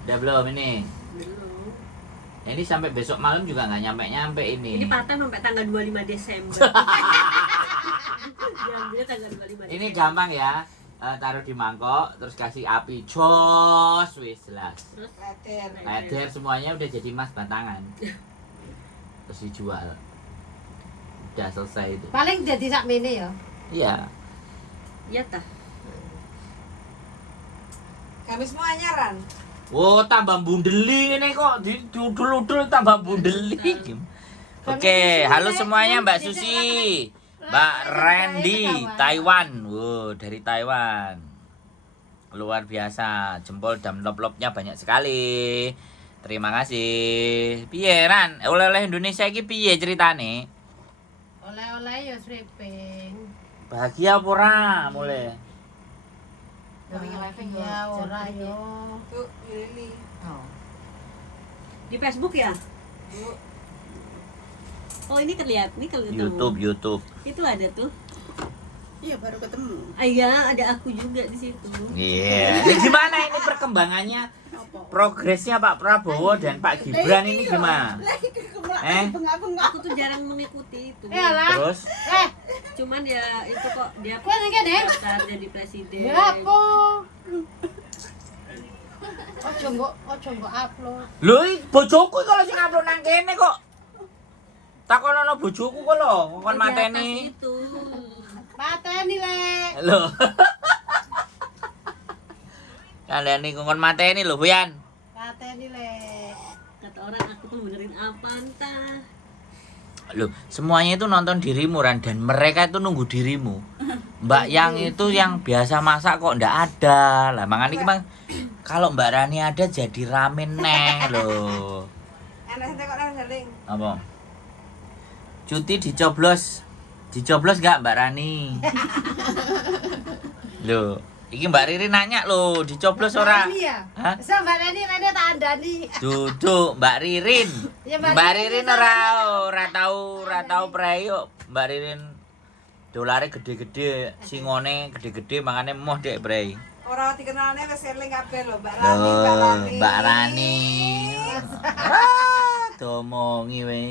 Udah belum ini? Belum. Ini sampai besok malam juga nggak nyampe ini. Ini part-time sampai tanggal 25 Desember. Diambilnya tanggal 25 Ini Desember. gampang ya. Taruh di mangkok, terus kasih api, jos, wis jelas. Terus Leder. Leder semuanya udah jadi emas batangan. Terus dijual. Udah selesai itu. Paling jadi sakmene ya. Iya. iya tah. Kami semua anyaran. Oh, tambah bundeli ini kok dudul-udul tambah bundeli. Oke, halo semuanya Mbak Susi. Mbak Randy, Taiwan. Wow, dari Taiwan. Luar biasa. Jempol dan lop-lopnya banyak sekali. Terima kasih. Piye Ran? Oleh-oleh Indonesia iki piye ceritane? Oleh-oleh ya sreping. Bahagia apa ora mulai? Ya ora yo. Tuh, Lili. Di Facebook ya? Oh ini terlihat, ini kelihatan. YouTube. Itu ada tuh. Iya baru ketemu. Ah, iya, ada aku juga di situ. Iya. Ini gimana ini perkembangannya? Progresnya Pak Prabowo dan Pak Gibran ini gimana? Bengak-bengak. Aku tuh jarang mengikuti itu. Lah. Terus Cuman ya itu kok dia Kue nih kan deh. daftar jadi presiden. Ya apa? Ojo mbok upload. lho bojoku kalau sing upload nang kene kok. Takonono bojoku kok lho, kon Di mateni. atas itu. Pateni lek. Lho. Kalian ini kon mateni lho, Buyan. Pateni lek. Kata orang aku tuh benerin apa entah. Loh, semuanya itu nonton dirimu Ran dan mereka itu nunggu dirimu. Mbak yang itu yang biasa masak kok ndak ada. Lah makanya iki Bang kalau Mbak Rani ada jadi rame neh loh. Enak kok nang jaling. Apa? Cuti dicoblos. Dicoblos enggak Mbak Rani? Loh, iki Mbak Riri nanya loh, dicoblos ora? Iya. Hah? Sa Mbak Rani rene tak andani. Duduk Mbak Ririn. Ya, Mbak Ririn ora tau preyo. Mbak Ririn dolare gede-gede, singone gede-gede makane moh dek prei. Ora dikenalne wis eling kabeh lho, Mbak Loh, Rani. Mbak Rani. Ah, domongi we.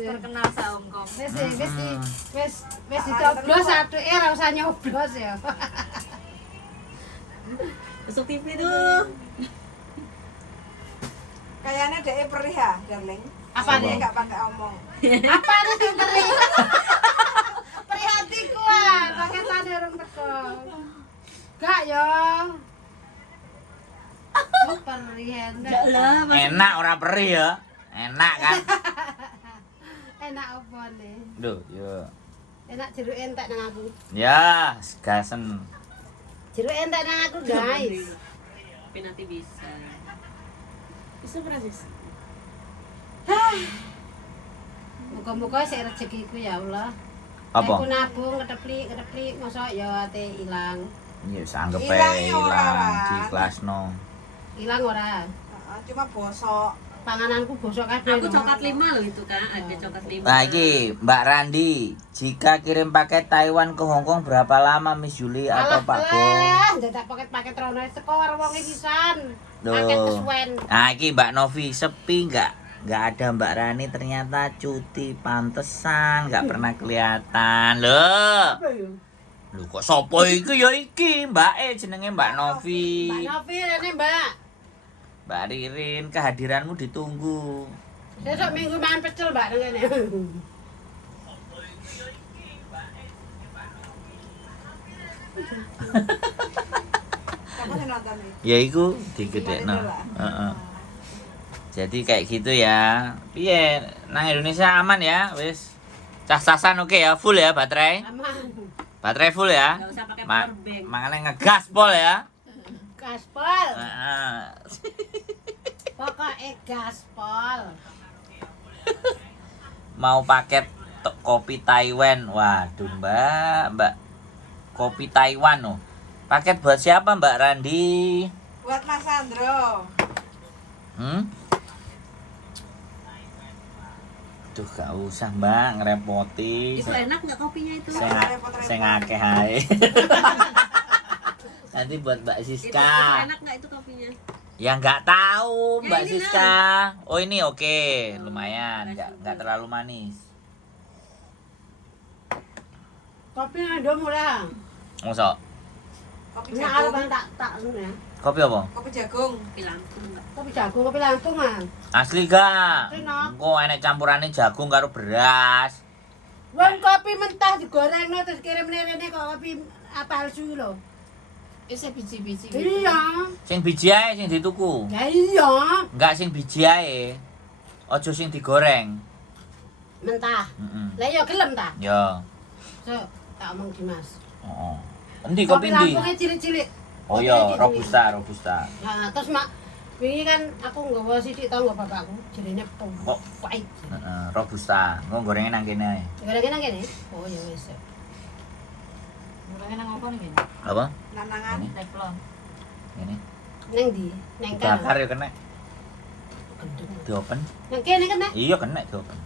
Terkenal saungkong. Wis dicoblos satuke ora usah nyoblos ya. Masuk TV tuh. Kayaknya dhek perih ya, darling. Apa Dia nih? enggak pakai omong. Apa nih sing perih? Perih hatiku ah, pakai tadi orang teko. Gak yo. Perih Enggak lah, Enak ora perih ya? Enak kan? Enak apa nih? Duh, yo. Enak jeruk entek nang aku. Ya, gasen. Jeruk entek nang aku, guys. tapi nanti bisa. Bisa Francis. Muga-muga sik rezekiku ya Allah. Apa? Aku nabung keteplik mosok ya ate ilang. Ya sanggep Ilang ae ya ora, ilang Ran. di kelasno. Ilang ora? Heeh, cuma bosok. Pangananku bosok kabeh. Aku coklat 5 loh itu Kak, ada coklat 5. Nah, iki Mbak Randi, jika kirim paket Taiwan ke Hong Kong berapa lama Miss Juli atau Pak Bo? Dadak paket-paket rono teko karo wong pisan. Duh. Paket kesuwen. Nah, iki Mbak Novi sepi nggak? Nggak ada Mbak Rani ternyata cuti pantesan nggak pernah kelihatan loh. Lu kok sopo iku ya iki Mbak jenenge Mbak Novi. Mbak Novi rene, Mbak. Mbak Ririn kehadiranmu ditunggu. Besok minggu makan pecel, Mbak nang kene. Kamu sing nonton nih. Ya iku digedekno. Heeh. Jadi kayak gitu ya. Piye nang Indonesia aman ya wis. Cas-casan oke ya, full ya baterai. Aman. Baterai full ya. Nggak usah pakai Ma- power bank. Makanya ngegas pol ya. Gaspol. Heeh. Pokoknya gaspol. Mau paket kopi Taiwan. Waduh, Mbak. Kopi Taiwan loh. Paket buat siapa, Mbak Randi? Buat Mas Sandro. Duh, gak usah, Mbak, ngerepoti. Itu enak nggak kopinya itu? Saya ngakeh hai. Nanti buat Mbak Itu Siska. enak nggak itu kopinya? Ya nggak tahu, Ya, Mbak ini Siska. Oh, ini oke, lumayan, nggak terlalu manis. Kopi ndo murah. Mosok. Kopi Ini arep jagung. tak ya. Kopi apa? Kopi jagung. Kopi langsung Mbak. Kopi jagung, kopi langsung ah. Asli gak? Asli, no. Engko enek campurannya jagung karo beras. Wong kopi mentah digorengno terus kirim rene kok kopi apa palsu lho. Bisa biji-biji. Iya. Sing biji ae sing dituku. Ya iya. Enggak sing biji ae. Aja sing digoreng. mentah. Heeh. Lah yo gelem ta? Ya. So, tak omong Dimas. Heeh. Endi kopi ndi? Lampungnya cilik-cilik. Oh Kopinya iya, cilik-cilik. robusta, robusta. Nah, terus mak wingi kan aku nggawa sithik tau nggo bapakku, jenenge Kok? pahit. Heeh, robusta. Engko gorenge nang kene ae. Gara-gara nang kene. Oh ya wis. Mulai nang apa nih? Apa? Lanangan. Ini. Teflon. Ini. Nang ndi? Nang Bakar kene. ya kena. Diopen. Nang kene kene. Iya kena diopen.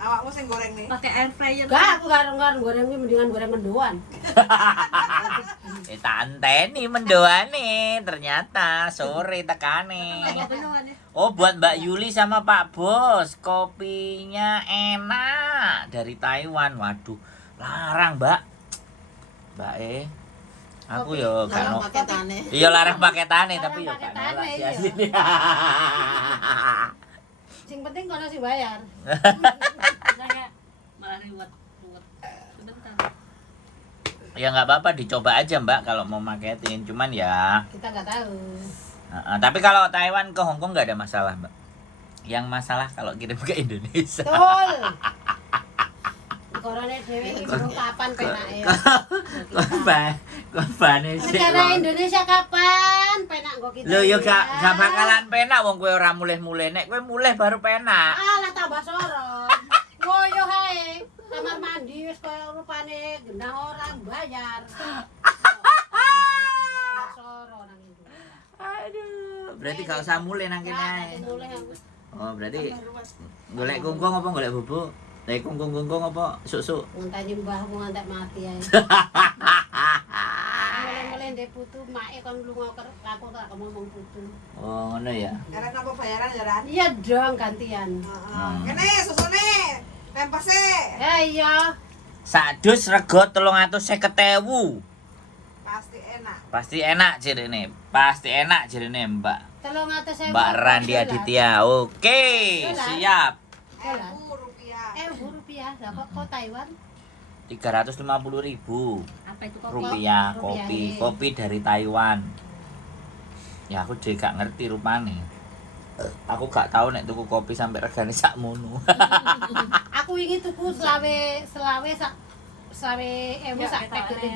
Awakmu sing goreng nih. Pakai air fryer. Gak, aku karo goreng iki mendingan goreng mendoan. Tak anteni mendoane ternyata sore tekane. Oh buat Mbak Yuli sama Pak Bos, kopinya enak dari Taiwan. Waduh, larang Mbak. Mbak aku yo gak Larang no. paketane. Iya larang paketane tapi yo Larang gak paketane, nolak sih iya. aslinya. Sing penting kono sih bayar. Saya malah ribet. Sebentar. Ya nggak apa-apa dicoba aja Mbak kalau mau maketin. Cuman ya Kita nggak tahu. tapi kalau Taiwan ke Hong Kong nggak ada masalah Mbak. Yang masalah kalau kirim ke Indonesia. Betul. Korone dhewe iki durung kapan penake. Korban sih. Negara Indonesia kapan penak kok kita. Lho yo ini gak ya? bakalan penak wong kowe ora mulih-mulih. Nek kowe mulih baru penak. Alah tambah soro. Ngoyo hae. Kamar mandi wis koyo rupane gendang orang bayar. Tambah soro nang Indonesia. Aduh, berarti gak usah mulih nang kene Nah, ae. nanti mulai aku. Oh, berarti golek kungkung apa golek bubuk? Lek kungkung-kungkung apa susuk? Ngenteni mbahmu ngantek mati ae. Mulai-mulai ndek putu make kon lunga aku tak ngomong putu. Oh, ngono ya. Karena apa bayaran ya Ran? Iya dong gantian. Heeh. Kene susune. Tempese. Ya iya. Sak dus rego 350.000. Pasti enak. Pasti enak jirene. Pasti enak jirene, Mbak. 300.000. Mbak Randi Aditya. Oke, siap. Dolar. Rp1.000. Rupiah. Lah kok Taiwan? 350.000 Apa itu kopi? rupiah Rupiah, kopi. iya. Kopi dari Taiwan. Ya aku juga gak ngerti rupane. Aku gak tahu nek tuku kopi sampai regane sakmono. Aku wingi tuku selawe sak sak pek gede.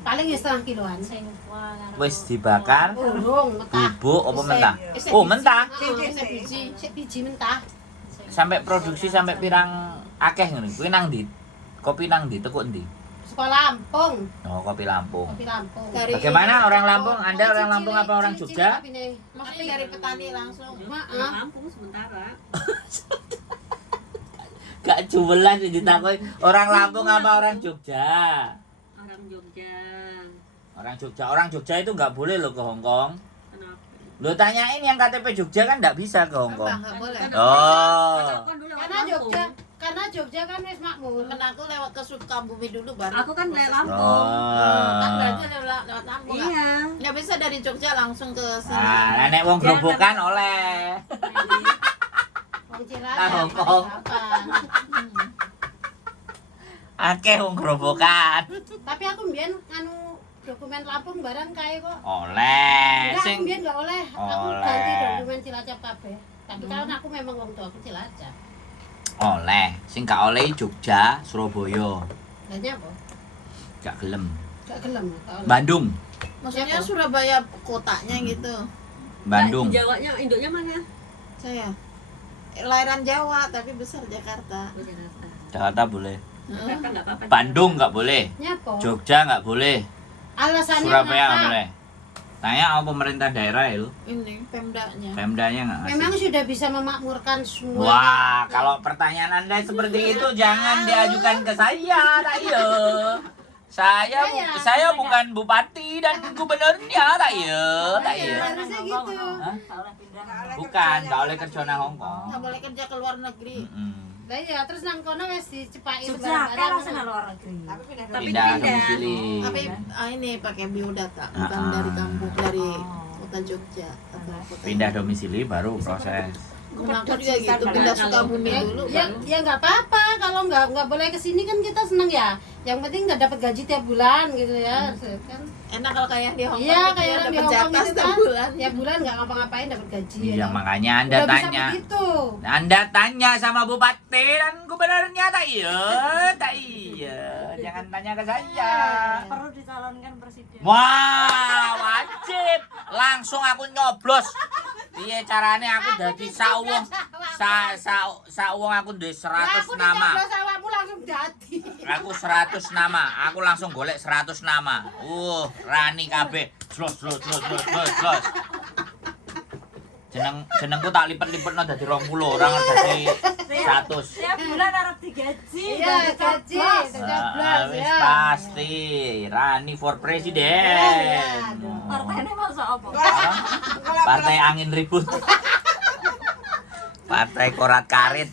Paling ya setengah kiloan. Wis dibakar, Urung mentah. bubuk apa mentah? Oh, mentah. Sik biji mentah. Sampai produksi sampai pirang akeh ngono. Kuwi nang ndi? Kopi nang ndi? Tuku ndi? Sekolah Lampung. Oh, kopi Lampung. Kopi Lampung. Bagaimana orang Lampung? Anda orang Lampung apa orang Jogja? Maksudnya dari petani langsung. Maaf. Lampung sementara. Gak jubelan sih ditakoki orang Lampung apa orang Jogja? Orang Jogja. Orang Jogja itu nggak boleh loh ke Hong Kong. Kenapa? Lo tanyain yang KTP Jogja kan nggak bisa ke Hong Kong. Enggak boleh. Oh. Karena Jogja kan wis makmur. Kan aku lewat ke Sukabumi dulu baru. Aku kan dari Lampung. Kan Oh. berarti lewat Lampung. Nggak? Iya. Nggak bisa dari Jogja langsung ke sini. Nah, nenek wong gerobokan oleh. Wong Nah, Cilacap. Hong Kong. Akeh wong gerobokan. Tapi aku mbiyen anu dokumen Lampung barang kae kok. Oleh. Enggak, aku Sing mbiyen enggak oleh. Aku Oleh. ganti dokumen Cilacap kabeh. Tapi kan aku memang wong tua aku Cilacap. oleh. Sing gak oleh Jogja, Surabaya. Lah nyapa? Gak gelem. Gak gelem. gak oleh. Bandung. Maksudnya Surabaya kotanya gitu. Bandung. Jawanya, induknya mana? Saya lahiran Jawa tapi besar Jakarta. Oh, Jakarta. Jakarta boleh. Jakarta nggak apa-apa. Bandung nggak boleh. Nyapa? Jogja nggak boleh. Alasannya Surabaya nggak kenapa? boleh. Tanya sama pemerintah daerah ya lu. Ini Pemdanya. Pemdanya nggak ngasih. Memang sudah bisa memakmurkan semua. Wah, kalau pertanyaan Anda seperti itu jangan diajukan ke saya, Rayo. Saya bukan bupati dan gubernurnya, Rayo. Harusnya gitu. Hah? Bukan, nggak oleh kerja nang Hong Kong. Nggak boleh kerja ke luar negeri. Lah iya, terus nang kono wis dicepaki Jogja, kan langsung barang-barang. luar negeri. Tapi pindah Tapi Pindah pindah. domisili. Tapi ini pakai biodata, bukan Ah. dari kampung, dari Oh. kota Jogja atau kota. Pindah domisili baru proses. Kenapa juga gitu? Pindah Sukabumi dulu. Ya nggak apa-apa kalau nggak boleh kesini kan kita seneng ya. Yang penting nggak dapat gaji tiap bulan gitu ya. Kan Enak kalau kayak di Hongkong. iya gitu kayak ya, orang di dapat Hongkong jatah gitu setiap kan. bulan. Tiap bulan nggak ngapa-ngapain dapat gaji. Iya, ya. makanya Anda Udah bisa tanya. begitu. Anda tanya sama bupati dan gubernurnya tak iya, tak iya. Jangan tanya ke saya. Perlu dicalonkan presiden. Wah, wajib. Langsung aku nyoblos. Piye carane aku dadi sauwung sauwung aku duwe 100 nama. Aku awakmu langsung dadi. Aku 100 nama. Aku langsung golek 100 nama. Rani kabeh. Jos. Jenengku tak lipet-lipetno dadi 20 orang dadi 100. Tiap bulan harap digaji. Iya, gaji, 13 Wis ya. pasti Rani for presiden. Partainya masuk apa? Partai angin ribut. Partai korat karit.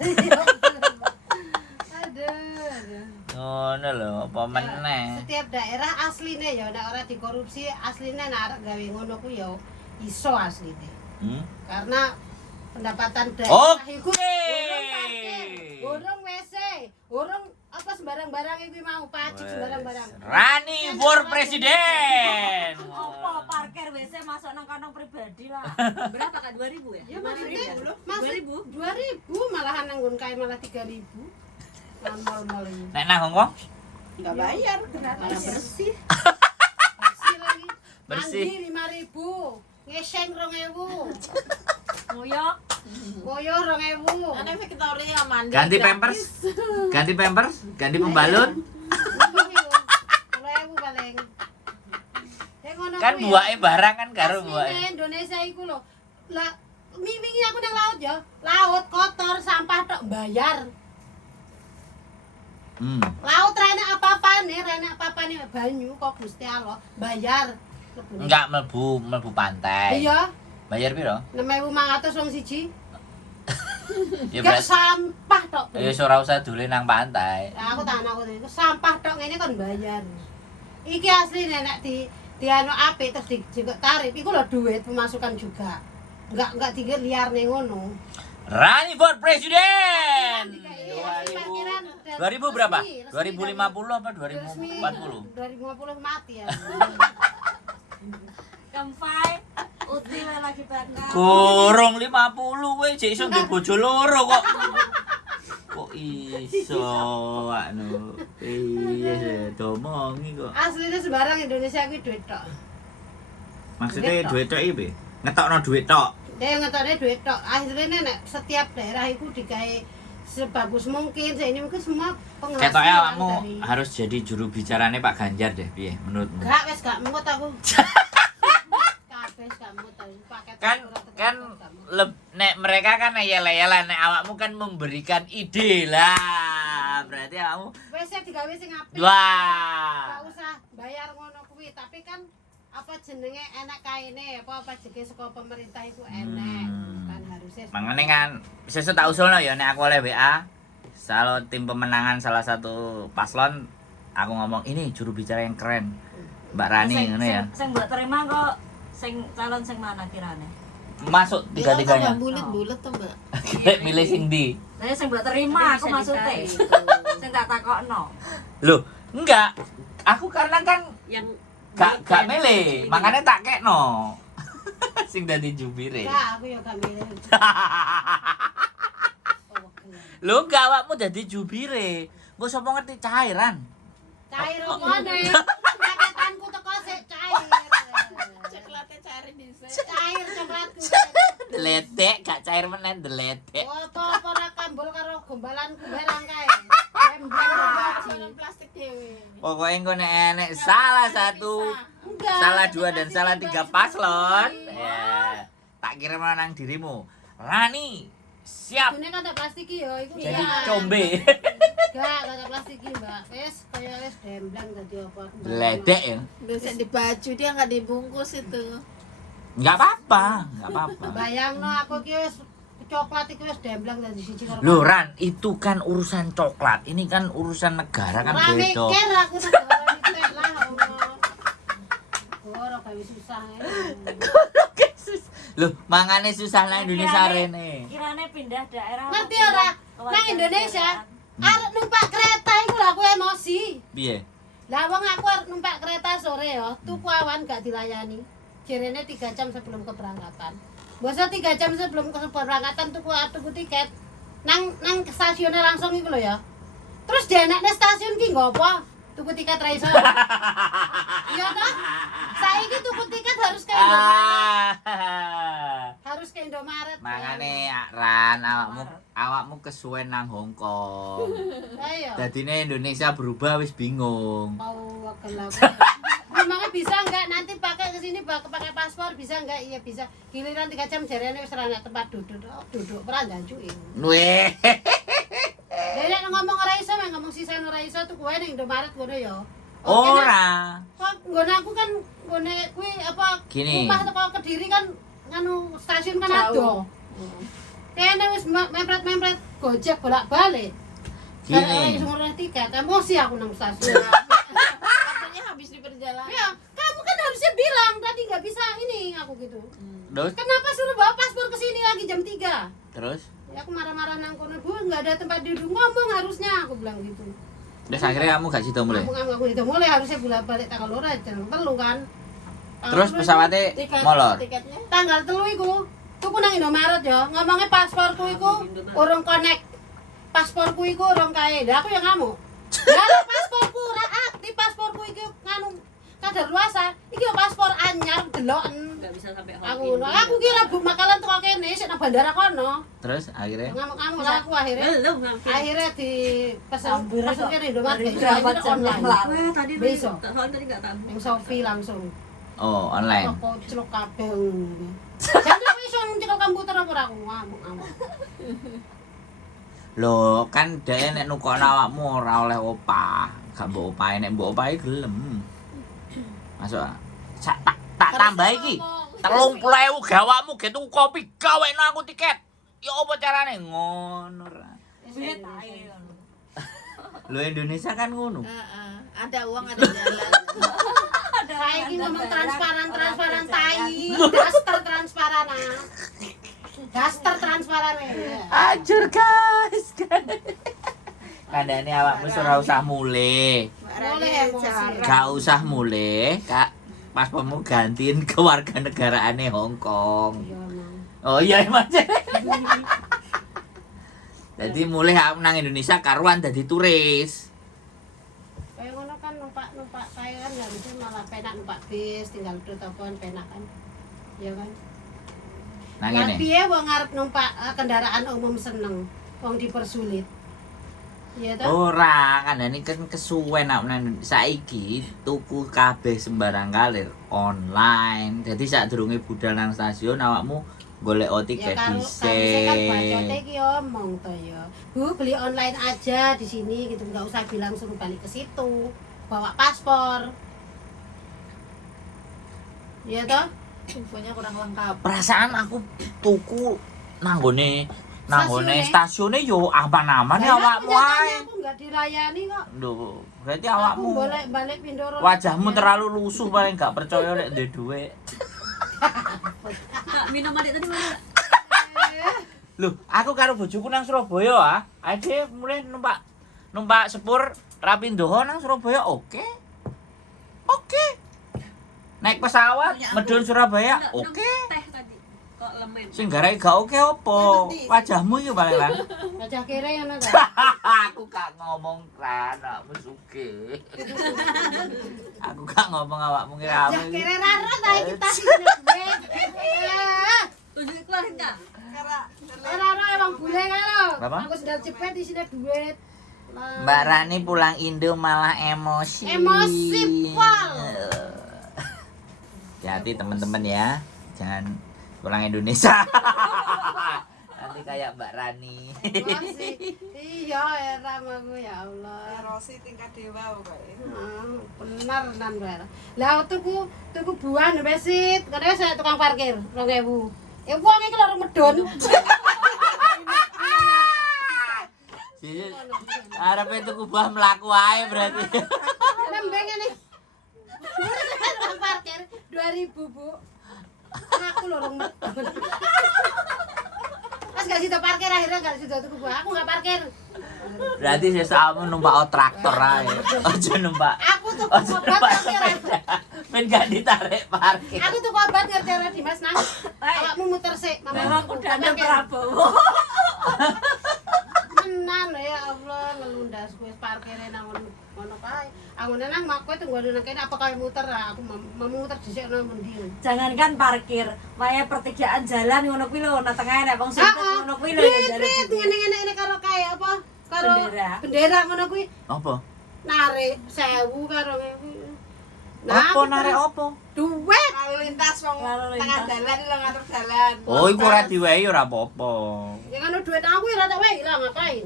Aduh. Ngono lho, apa meneh. Setiap daerah aslinya ya nek ora dikorupsi aslinya nek arek gawe ngono ku ya iso asline. Karena pendapatan daerah iku urung WC, urung apa sembarang-barang iku mau pajak sembarang-barang. Rani for presiden. Apa parkir WC masuk nang kantong pribadi lah. Berapa Kak? 2000 ya? Ya maksudnya 2000. 2000 malahan nanggon kae malah 3000. Mal-mal ini. Nek nang Hongkong Enggak bayar gratis. Malah bersih. Bersih lagi. Bersih. Mandi 5.000. Ngeseng 2.000. Ngoyok. Koyo 2.000. Ana Victoria mandi. ganti gratis. pampers, ganti pembalut. 10.000 paling. Ya ngono Kan kuwi ya. buake barang kan karo Asline buake. Indonesia iku lho. Lah wingi aku nang laut ya. Laut kotor, sampah tok bayar. Laut rene apa-apane banyu kok Gusti Allah bayar. Enggak mlebu pantai. Iya, Bayar piro? 6.500 wong siji. Ya Gak berarti sampah tok. ya ora usah dolen nang pantai. Nah, aku tak aku itu sampah tok ngene kon bayar. Iki asli nek di anu apik terus dijegok tarif iku lho duit pemasukan juga. Enggak liar ning ngono. Rani for presiden. 2000 2000 berapa? 2050 apa 2040? 2050 mati ya. Kempai. Uti lagi bakal. Kurung 50 kowe jek iso ndek bojo loro kok. Kok iso anu. Iya, domongi kok. Aslinya sembarang Indonesia kuwi duit tok. Maksudnya duit tok iki piye? Ngetokno duit tok. Dia ngetokne duit tok. Akhirnya nek setiap daerah itu digawe sebagus mungkin. Ini mungkin semua penghasilan Ketoknya awakmu dari harus jadi juru bicaranya Pak Ganjar deh, piye menurutmu? Gak wes gak mut aku. Kabeh gak mut aku. Paket Kan nek mereka kan yel-yelan, nek awakmu kan memberikan ide lah. Berarti awakmu wes digawe sing apik. wah. Gak usah bayar ngono kuwi, tapi kan apa jenenge enak kaine apa jenenge saka pemerintah itu enak. Kan harusnya Makanya kan sesuk tak usulno ya nek aku oleh WA. Kalau tim pemenangan salah satu paslon aku ngomong ini juru bicara yang keren. Mbak Rani ngono ya. Sing mbok terima kok sing calon sing mana kirane? Masuk tiga-tiganya. Bulet-bulet tuh, Mbak. Kayak milih sing ndi? Saya sing mbok terima aku maksudnya. Sing tak takokno. Loh, enggak. Aku karena kan Yang gak milih, makanya tak kekno. Sing dadi jubire. Gak, aku ya gak milih. Lho, enggak awakmu dadi jubire. Engko sapa ngerti cairan. Cair ngene. Paketanku teko sik cair. Coklatnya cari di Cair coklatku. Deletek, gak cair meneh deletek. Apa ora kambul karo gombalanku barang kae. Gemblang gaji. plastik dewe. Pokoknya engko nek enek salah satu, Enggak. salah dua dan salah tiga paslon, ya tak kirim nang dirimu. Rani, siap Ini kata plastik ya, iku jadi ya. combe. Enggak, kata plastik iki, Mbak. Wis kaya wis demblang dadi apa. Ledek ya. Bisa di baju dia nggak dibungkus itu. Enggak apa-apa, enggak apa-apa. Bayangno aku iki wis coklat iki wis demblang dadi siji karo. Loh Ran, itu kan urusan coklat. Ini kan urusan negara kan Ora beda. mikir aku negara iki lah Allah. Ora gawe susah. Loh, mangane susah nang Indonesia rene. Kirane pindah daerah. Ngerti ora? Nang Indonesia arep numpak kereta iku lho aku emosi. Piye? Lah wong aku arep numpak kereta sore ya, tuku awan gak dilayani. Jerene 3 jam sebelum keberangkatan. Masa 3 jam sebelum keberangkatan tuku tiket. Nang stasiunnya langsung iku lho ya. Terus dienekne stasiun ki nggo apa? Tuku tiket ra iso. Iya toh? Saiki tuku tiket harus ke Indomaret. Harus ke Indomaret. Mangane Ran awakmu kesuwen nang Hong Kong. Ayo. Dadine Indonesia berubah wis bingung. Mau gelap. Memangnya bisa enggak nanti pakai ke sini pakai paspor bisa enggak? Iya bisa. Giliran 3 jam jarene wis ora nek tempat duduk. Duduk ora njanjuki. Weh. Nek ngomong ora iso, ngomong sisan ora iso tuh kowe ning Indomaret ngono ya. Ora. Kok nggone aku kan nggone kuwi apa Gini. rumah teko Kediri kan nganu stasiun kan Jauh. ado. Kene wis mempret-mempret Gojek bolak-balik. Gini. Karena iso ngurus tiket, emosi aku nang stasiun. Katanya habis di perjalanan. Ya, kamu kan harusnya bilang tadi nggak bisa ini aku gitu. Terus? Kenapa suruh bawa paspor ke sini lagi jam 3? Terus? Ya aku marah-marah nang kono, Bu, nggak ada tempat duduk ngomong harusnya aku bilang gitu. Terus akhirnya kamu gak sido mulai? Aku itu mulai harusnya balik tanggal loro jam 3 kan. Terus pesawatnya molor? Tiketnya Tanggal 3 iku tuku nang Indomaret ya, ngomongnya pasporku iku urung connect. Pasporku iku urung kae. Lah aku yang ngamuk. Lah pasporku ora aktif, pasporku iki nganu kadaluarsa. Iki yo paspor anyar deloken. Enggak bisa sampai Aku kira bu makalan teko kene sik nang bandara kono. Terus akhirnya? Ngamuk-ngamuk lah aku akhirnya. belum hampir. Akhirnya di pesan kene Indomaret Dari iso berapa akhirnya jam online. yang lalu? Wah, tadi Besok. soalnya tadi enggak tahu. Yang Sofi langsung. Oh, online. Kok celok kabeh ngono. Jadi aku iso nyekel komputer apa ora aku ngamuk-ngamuk. Loh, kan dhek nek nukono awakmu ora oleh opah. Gak mbok opahe nek mbok opahe gelem. Masuk. Tak tambah iki. 30.000 gawakmu ge tuku kopi gawekno aku tiket. Ya apa carane ngono ra. Duit ae ngono. Lo Indonesia kan ngono. ada uang ada jalan. Saiki ngomong transparan tai. Daster transparan ah. Daster transparan ya. Ajur guys. Kandane awakmu ora usah mulih. Boleh emosi. Gak usah mulih, Kak. Paspormu gantiin ke warga negaraane Hong Kong. Iya, Mang. Oh iya Mas. Jadi mulai aku nang Indonesia karuan dadi turis. Kayak ngono kan numpak kae kan harusnya malah penak numpak bis tinggal duduk telepon penak kan. Iya kan? Nang Lah ngene. piye wong arep numpak kendaraan umum seneng, wong dipersulit. Iya toh? Ora, kandhane kan kesuwen aku nang saiki tuku kabeh sembarang kalir online. Jadi sadurunge budal nang stasiun awakmu golek tiket harusnya kan bacote iki omong to ya. Bu, beli online aja di sini gitu, enggak usah bilang suruh balik ke situ. Bawa paspor. Iya toh? Infonya kurang lengkap. Perasaan aku tuku nang gone Stasiune? stasiune yo aman-aman ya Lah, awakmu ae. Aku enggak dilayani kok. Lho, berarti Aku awakmu balik Pindoro. wajahmu terlalu lusuh paling gak percaya nek duwe duit. Kak, minum adik tadi mana? Loh, aku karo bojoku nang Surabaya ah. Ade mulai numpak sepur Rapindoho nang Surabaya oke. Oke. Naik pesawat medun Surabaya Enggak, minum oke. Teh tadi. Kok lemen? Sing garai gak oke opo? Wajahmu iki paling lan. Wajah kere ngono ta. Aku gak ngomong kan awakmu sugih. Aku gak ngomong awakmu ngira Wajah awakmu. kere raro ta iki tas iki duit. Tunjuk keluarin Kak. Raro emang bule kan lo. Apa? Aku sendal cepet di sini duit. Lah. Mbak Rani pulang Indo malah emosi. Emosi, pol. Hati-hati teman-teman ya. Jangan pulang Indonesia. Nanti kayak Mbak Rani. Emosi. Iya, era aku ya Allah. Rosi tingkat dewa pokoknya. Bener nan bener. Lah tuku buah nek besit, kene saya tukang parkir 2000. Wong iki lho medun. Jadi arepe tuku buah mlaku ae berarti. Nembeng ngene. Tukang parkir 2000, Bu. aku lorong metu. Pas gak sido parkir akhirnya gak sido tuku buah. Aku gak parkir. Berarti sesamu numpak traktor ae. Aja numpak. Aku tuku Aja obat numpak parkir. sepeda. Ben gak ditarik parkir. Aku tuku obat ngerti Dimas nang. Awakmu muter sik, Memang mamaku udah ada Prabowo. Menan ya Allah ngelundas wis parkire nang ngono kae. Aku nang mak kowe tunggu nang kene apa kae muter aku memuter dhisik nang endi. Jangankan parkir, wae pertigaan jalan ngono kuwi lho, nang tengah nek wong sinten ngono kuwi lho ya jalan. Ngene-ngene karo kae apa? Karo Bendera. bendera ngono kuwi. Apa? Narik 1000 karo ngene. Apa narik apa? Duit. Lalu lintas wong Lalu tengah lintas. dalan lo ngatur dalan. Oh, iku ora diwehi ora apa-apa. Ya kan duit aku ora tak wae lah ngapain.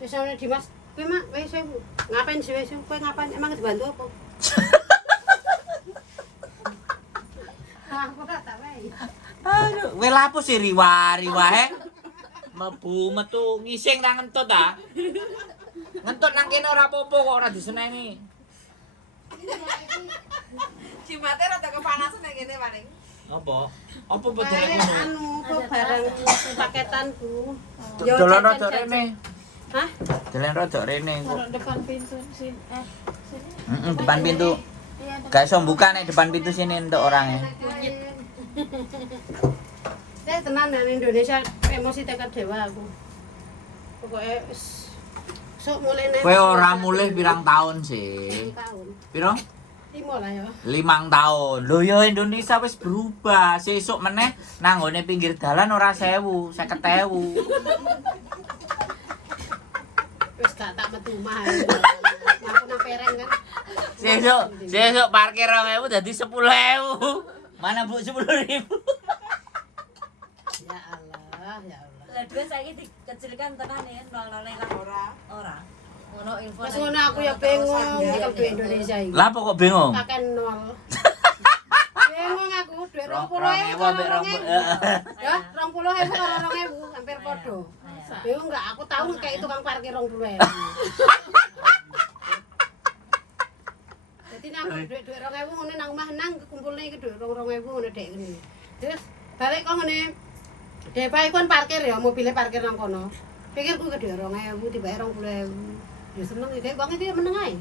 Wis ana Dimas, kowe mak wis ngapain sih wis kowe ngapain? Emang dibantu apa? Aku ora tak wae. Aduh, kowe lapo sih riwahe? Mebu metu ngising nang ngentut ta? Ngentut nang kene ora apa-apa kok ora disenengi. Cimate rada kepanasan nek ngene paling. Apa? Apa bedane Kae ngono? anu kok barang paketanku. Dolan rada rene. Hah? Dolan rada rene kok. Taruh depan pintu sih. Sini. Depan pintu. Gak iso buka nek depan pintu sini untuk orangnya. Saya tenan nang Indonesia emosi tekad dewa aku. Pokoknya sok mulai nek. Kowe ora mulih pirang tahun sih? Tahun. Piro? 5 lah ya. 5 tahun. Lho ya Indonesia wis berubah. Sesuk meneh nang nggone pinggir dalan ora 1000, 50.000. Wis gak tak metu mah. Aku nang pereng kan. Sesuk parkir 2000 dadi 10.000. Mana Bu 10.000? Ya Allah, ya Allah. Lah duwe saiki dikecilkan tenan ya, nol-nol lah ora. Ngono info. Wis ngono aku ya bingung nyekel duit Indonesia iki. Lah kok bingung? Akan nol. Bingung aku duit 20.000 20.000 ambek 20.000. Ya, 20.000 karo 2.000 hampir padha. Bingung enggak aku tahu kayak itu tukang parkir 20.000. Jadi nang duit 2.000 ngene nang omah nang kumpulne iki duit 2.000 ngene dek ngene. Terus balik kok ngene. Dek bae kon parkir ya, mobilnya parkir nang kono. Pikirku ke duit 2.000 dibayar 20.000. Ya seneng iki wong iki meneng ae.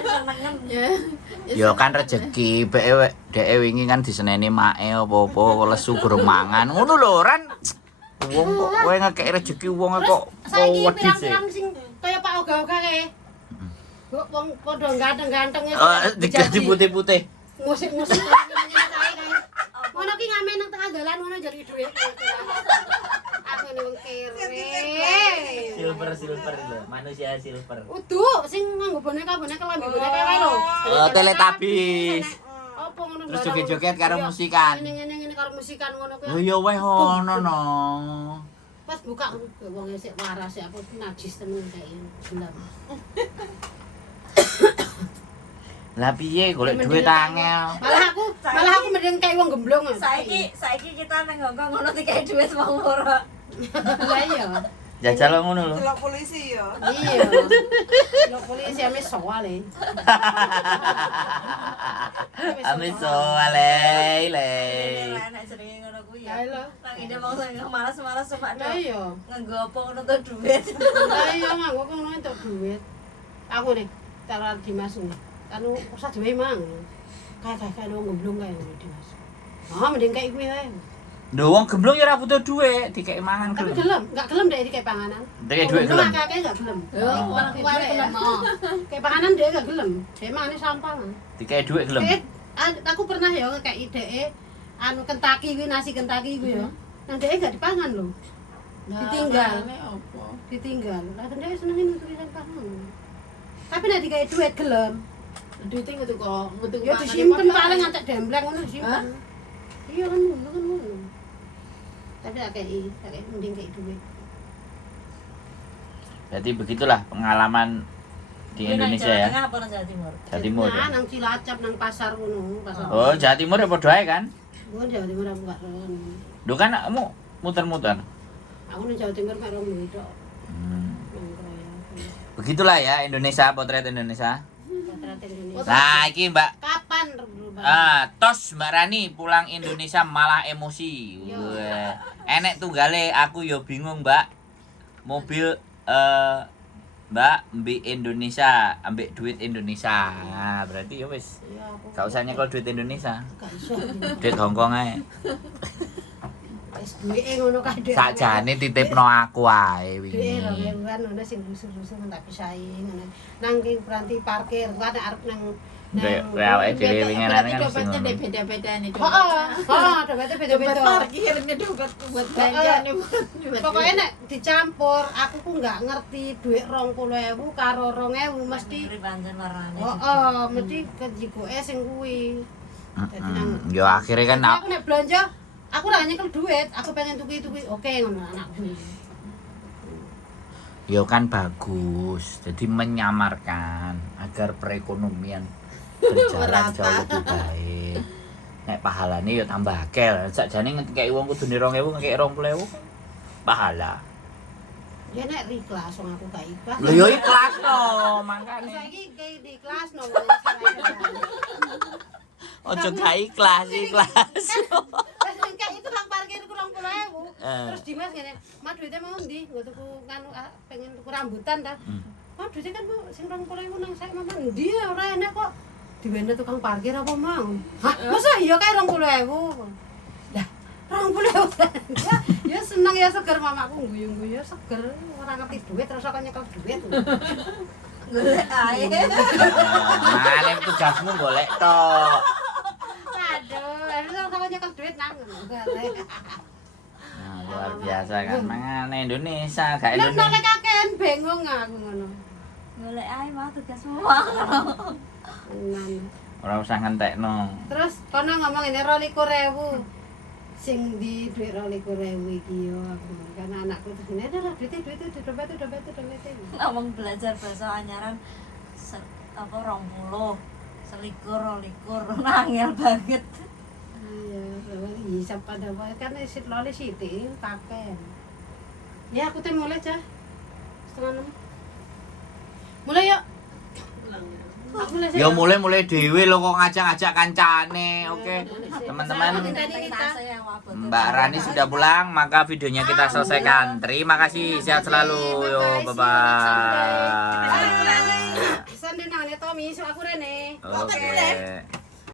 senengen. Ya kan rezeki dhek wingi kan diseneni make apa-apa lesu gurung mangan. Ngono lho Ran. Wong kok kowe ngekeki rezeki wong kok Saiki wedi sih. pirang-pirang sing kaya Pak Oga-oga kae. Wong padha ganteng-ganteng Diganti putih-putih. musik-musik kae kae. Ngono ki ngamen nang tengah dalan ngono jari dhuwit. Aku ni wong kere. Silver lho, manusia silver. Udu sing nganggo boneka-boneka lambi boneka kae lho. Oh, Teletubbies. Apa ngono Terus joget-joget karo musikan. Ngene-ngene karo musikan ngono kuwi. Oh ya weh ono no. Pas buka wong sik waras ya apa najis temen kae gelem. Lah piye golek duit angel. Malah aku mending kayak wong gemblong. Saiki kita nang Hongkong ngono dikai duit wong loro. Lah iya. Jajal kok ngono lho. Delok polisi yo. Iya. Lo polisi ame soale. Ame soale le. Enak jenenge ngono kuwi Ya ya. lho. Nang ide wong sing malas-malas cuma Lah iya. nganggo apa ngono to duit. Lah iya nganggo kok ngono entuk duit. Aku nih taruh Dimas nih. Anu usah dhewe mang. Kayak wong gemblong kae Dimas. Ah mending kayak kuwi wae. Lho wong gemblong ya ora butuh duit, dikek mangan Tapi gelem. gelem, enggak gelem deh iki kayak panganan. Dikek duit gelem. Kakek enggak gelem. Oh. Kuwi gelem. Kayak panganan dia enggak gelem. Dia mangane sampah. Dikek duit gelem. Aku pernah ya kayak ide anu Kentucky kuwi nasi Kentucky kuwi ya. Nah dia enggak dipangan loh. Ditinggal. Ditinggal. Lah dia senengin metu sampah. Tapi nek dikai duit gelem. Duitnya ngetu kok, ngetu Ya disimpen paling ngantek dembleng ngono disimpen. Iya kan ngono. Tapi tak kei mending kayak duit. Jadi begitulah pengalaman di Indonesia ya. Tengah apa nang Jawa Timur? Jawa Timur. Nah, Ya? nang Cilacap nang pasar ngono, pasar. Oh, Jawa Timur ya padha ae kan? Gua Jawa Timur aku gak ron. Lho kan kamu muter-muter. Aku nang Jawa Timur karo duit tok. Hmm. Nang Kroya. Begitulah ya Indonesia, potret Indonesia. Potret Indonesia. Nah, iki Mbak Kapan Tos Mbak Rani pulang Indonesia malah emosi. Wah. Enek tunggale aku yo bingung, Mbak. Mobil Mbak ambek Indonesia, ambek duit Indonesia. Nah, berarti ya wis. Ya aku Gak usah nyekel duit Indonesia. gak iso. Duit Hongkong ae. Wis duwike ngono kae. Sakjane titipno aku ae Duwe wingi. lho kan ono sing rusuk-rusuk tak pisahi ngono. Nang ki berhenti parkir, kan arep nang Awake dhewe wingi Berarti nang dompetnya ngono. beda-beda nih. Heeh, dompetnya Dompet beda-beda. parkir ini dompet buat belanja nih. Pokoknya nek dicampur, aku ku nggak ngerti duit 20.000 karo 2.000 mesti. Ngeri pancen warnane. Oh, mesti kejikoke sing kuwi. Dadi nang Yo akhirnya kan Jadi aku nek belanja, aku ora nyekel duit, aku pengen tuku-tuku. Oke ngono anakku. yo kan bagus. Jadi menyamarkan agar perekonomian berjalan jauh lebih baik. Nek pahalane yo tambah akeh. Sakjane ngekeki wong kudune 2.000 ngekeki 20.000 pahala. Ya nek ikhlas wong aku gak ikhlas. Lho yo ikhlas no, Terus makane. saiki kayak di kelas no. Ojo gak ikhlas, ikhlas. Terus kayak itu nang parkir ku 20.000. Terus Dimas ngene, "Ma duitnya mau ndi? Nggo tuku nganu pengen tuku rambutan ta." "Ma duitnya kan mau sing 20.000 nang sak Mama ndi ora enak kok." Diwene tukang parkir apa mau? Hah, masa iya kae 20.000? Lah, 20.000. Ya seneng ya seger mamaku guyu-guyu seger ora ngerti duit terus kok nyekel duit. Golek ae. Mane tugasmu golek tok. Aduh, harus kok nyekel duit nang ngono. Nah, luar biasa kan mangane Indonesia, gak Nek Indonesia. nek kakean bingung aku ngono. Golek ae mah tugasmu. Tenan. Ora usah ngentekno. Terus kono ngomong ini 22.000. Sing di duit 22.000 iki yo aku. Kan anakku terus ngene, "Ada duit dompet." Ngomong belajar bahasa anyaran apa 20, selikur, 22, nangel banget. Iya, hisap pada wae kan isit loli siti kaken. Ya aku teh mulai cah. 5:30. Mulai yuk. Aku mulai. Yo mulai dhewe lo kok ngajak-ngajak kancane. Oke. Teman-teman, Mbak Rani sudah pulang, maka videonya kita selesaikan. Terima kasih, sehat selalu. Yo, bye-bye. Sande nang Tommy, aku rene. Oke.